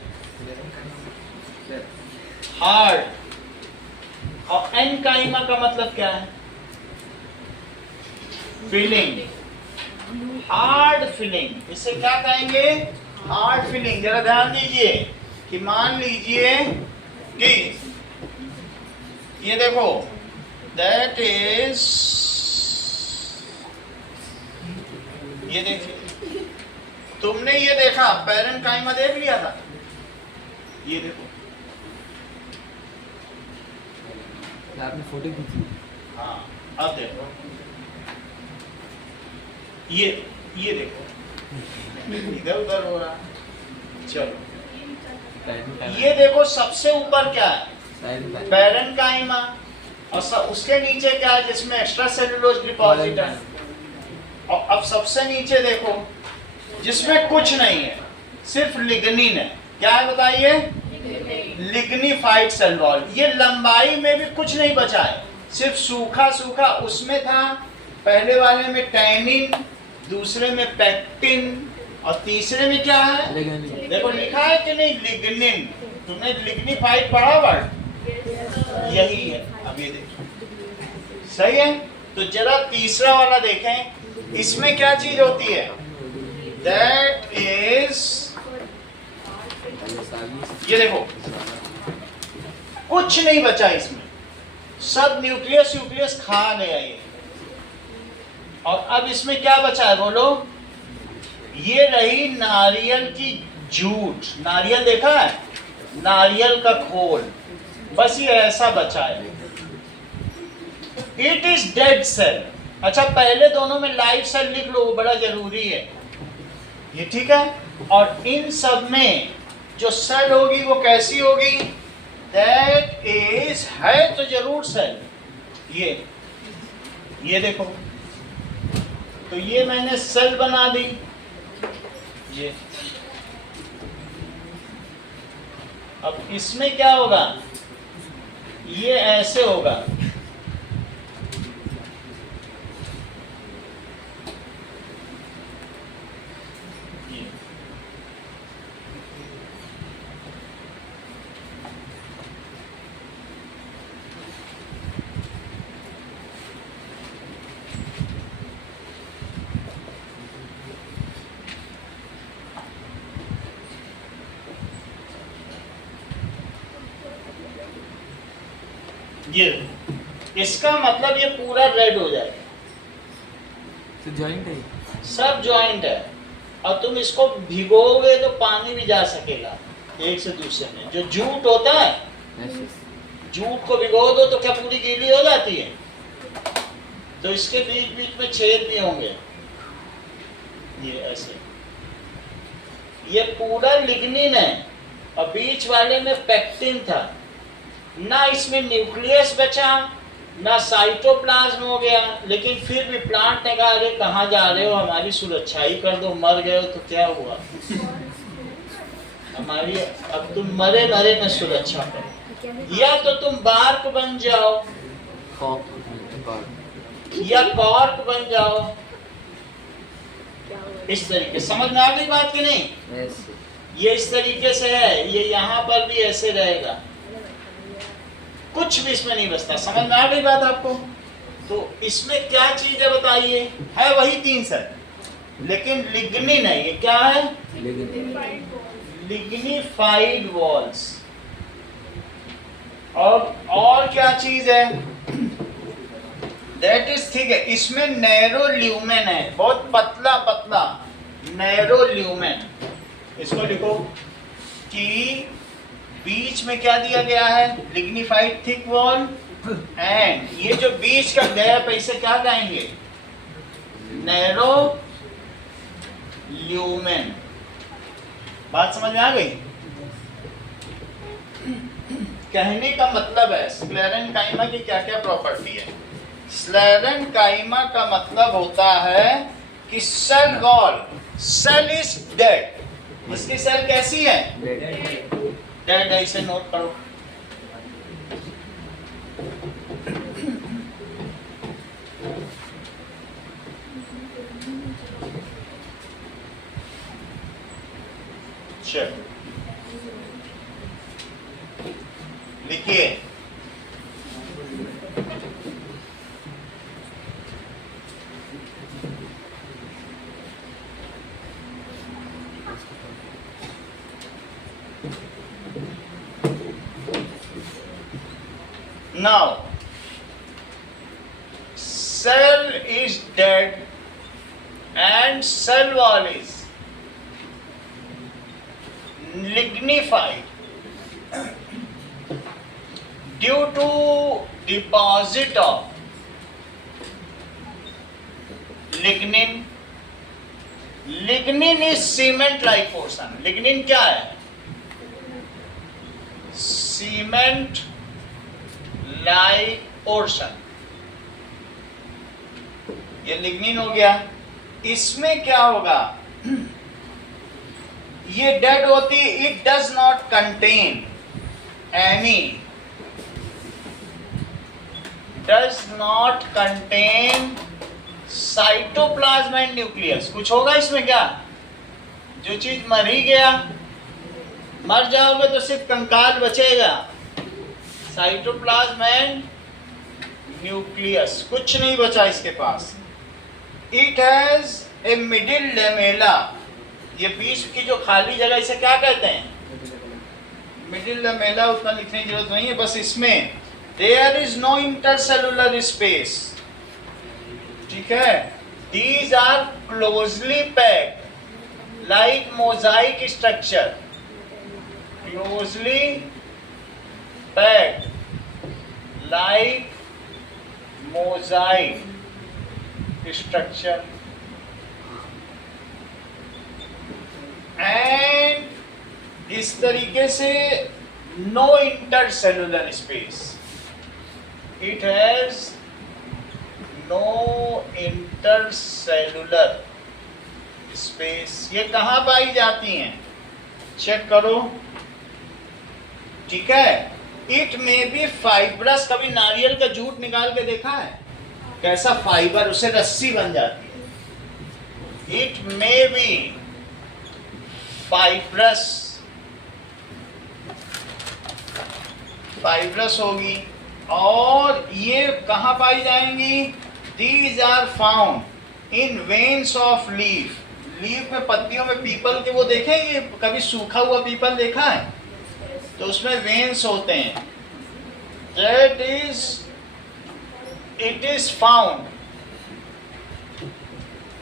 हार्ड। और एन काइमा का मतलब क्या है? Feeling, hard feeling. इसे क्या कहेंगे? Hard feeling. जरा ध्यान दीजिए कि मान लीजिए कि ये देखो, दैट इज, ये देखिए, तुमने ये देखा पैरेन्काइमा देख लिया था, ये देखो, आपने फोटो खींची। हाँ अब देखो, ये देखो इधर उधर हो रहा। चलो ये देखो, सबसे ऊपर क्या है? पैरेन्काइमा, और उसके नीचे क्या है जिसमें एक्स्ट्रा सेलुलोज डिपॉजिट है। और अब सबसे नीचे देखो जिसमें कुछ नहीं है, सिर्फ लिग्निन है। क्या है बताइए? Lignified cell wall. ये लंबाई में भी कुछ नहीं बचा है, सिर्फ सूखा सूखा उसमें था। पहले वाले में टैनिन, दूसरे में पेक्टिन, और तीसरे में क्या है? देखो लिखा है कि नहीं? लिग्निन। तुमने लिग्निफाइड पढ़ा वर्ड? यही है। अब ये देखो, सही है। तो जरा तीसरा वाला देखें, इसमें क्या चीज होती है? दैट इज, ये देखो कुछ नहीं बचा इसमें, सब न्यूक्लियस न्यूक्लियस खा गया ये। और अब इसमें क्या बचा है बोलो? ये रही नारियल की जूट। नारियल देखा है? नारियल का खोल, बस ये ऐसा बचा है। It is dead cell. अच्छा, पहले दोनों में लाइव सेल लिख लो, वो बड़ा जरूरी है ये, ठीक है। और इन सब में जो सेल होगी वो कैसी होगी? दैट इज, है तो जरूर सेल। ये देखो, तो ये मैंने सेल बना दी। ये अब इसमें क्या होगा? ये ऐसे होगा, ये इसका मतलब ये पूरा रेड हो जाएगा, जॉइंट है, सब ज्वाइंट है। और तुम इसको भिगोगे तो पानी भी जा सकेगा एक से दूसरे में। जो जूट होता है, ऐसे जूट को भिगो दो तो क्या पूरी गीली हो जाती है? तो इसके बीच बीच में छेद भी होंगे, ये ऐसे। ये पूरा लिग्निन है और बीच वाले में पेक्टिन था। ना इसमें न्यूक्लियस बचा, ना साइटोप्लाज्म हो गया। लेकिन फिर भी प्लांट ने कहा, अरे कहाँ जा रहे हो, हमारी सुरक्षा ही कर दो, मर गए हो तो क्या हुआ, हमारी अब तुम मरे मरे में सुरक्षा करो। या तो तुम बार्क बन जाओ, या कॉर्क बन जाओ। इस तरीके, समझ में आ गई बात कि नहीं? ये इस तरीके से है, ये यहाँ पर भी ऐसे रहेगा, कुछ भी इसमें नहीं बचता। समझ में आ गई बात आपको? तो इसमें क्या चीज है बताइए? है वही तीन सेल, लेकिन लिग्निन है, ये क्या है? लेकिन लिग्निफाइड वॉल्स। और क्या चीज है? दैट इज थिक है, इसमें नैरो ल्यूमेन है, बहुत पतला पतला नैरो ल्यूमेन। इसको लिखो कि बीच में क्या दिया गया है? लिग्निफाइड थिक वॉल, एंड ये जो बीच का गैप है इसे क्या कहेंगे? Narrow lumen. बात समझ में आ गई? कहने का मतलब है स्क्लेरेंकाइमा की क्या क्या प्रॉपर्टी है। स्क्लेरेंकाइमा का मतलब होता है कि cell wall, cell is dead. इसकी सेल कैसी है? डेड है, इसे नोट करो। चलो लिखिए, now cell is dead and cell wall is lignified due to deposit of lignin. Lignin is cement like portion. Lignin क्या है? Cement like portion. ये लिग्निन हो गया। इसमें क्या होगा? ये डेड होती, it does not contain any, does not contain cytoplasm and nucleus. कुछ होगा इसमें क्या? जो चीज मर ही गया, मर जाओगे तो सिर्फ कंकाल बचेगा। साइटोप्लाज्म एंड न्यूक्लियस, कुछ नहीं बचा इसके पास। It has a middle lamella, ये बीच की जो खाली जगह इसे क्या कहते हैं? Middle lamella. उतना लिखने की जरूरत नहीं है, बस इसमें there is no intercellular space. ठीक है, these are closely packed like mosaic structure, closely packed like mosaic structure, and इस तरीके से no intercellular space, it has no intercellular space. ये कहाँ पाई जाती हैं? चेक करो। ठीक है, इट में बी फाइब्रस। कभी नारियल का जूट निकाल के देखा है? कैसा फाइबर, उसे रस्सी बन जाती है। It may be fibrous, fibrous होगी। और ये कहाँ पाई जाएंगी? These are found in veins of leaf. Leaf में, पत्तियों में पीपल के वो देखेंगे, कभी सूखा हुआ पीपल देखा है? तो उसमें वेन्स होते हैं। That is, it is found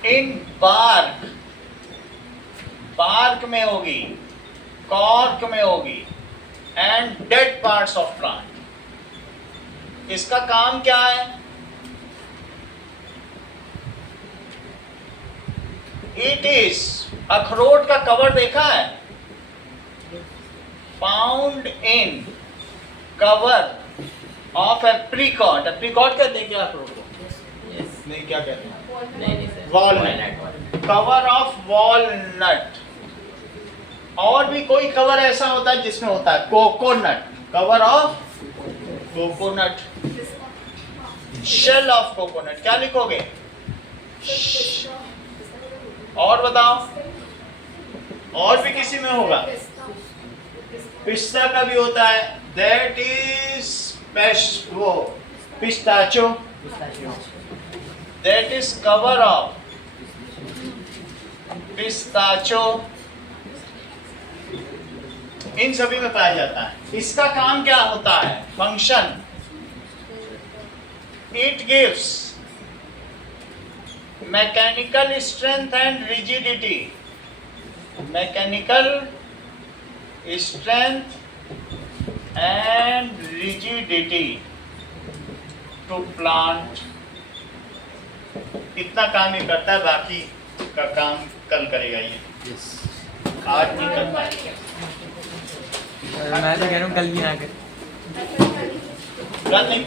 in bark, bark में होगी, कॉर्क में होगी, and dead parts of plant. इसका काम क्या है? इट इज, अखरोट का कवर देखा है? Found in cover of apricot. Apricot कहते हैं क्या अखरोट को? नहीं, क्या कहते हैं? Walnut, cover of walnut. और भी कोई कवर ऐसा होता है जिसमें होता है coconut, cover of coconut, shell of coconut. क्या लिखोगे? और बताओ, और भी किसी में होगा? पिस्ता का भी होता है, दैट इज वो पिस्ताचो, दैट इज कवर ऑफ पिस्ताचो, इन सभी में पाया जाता है। इसका काम क्या होता है? Function, it gives mechanical strength and rigidity, mechanical strength and rigidity to plant. इतना काम ये करता है, बाकी का काम कल करेगा ये, यस आज नहीं कर पाएगा। मैं तो कह रहा हूँ कल भी ना कर कल नहीं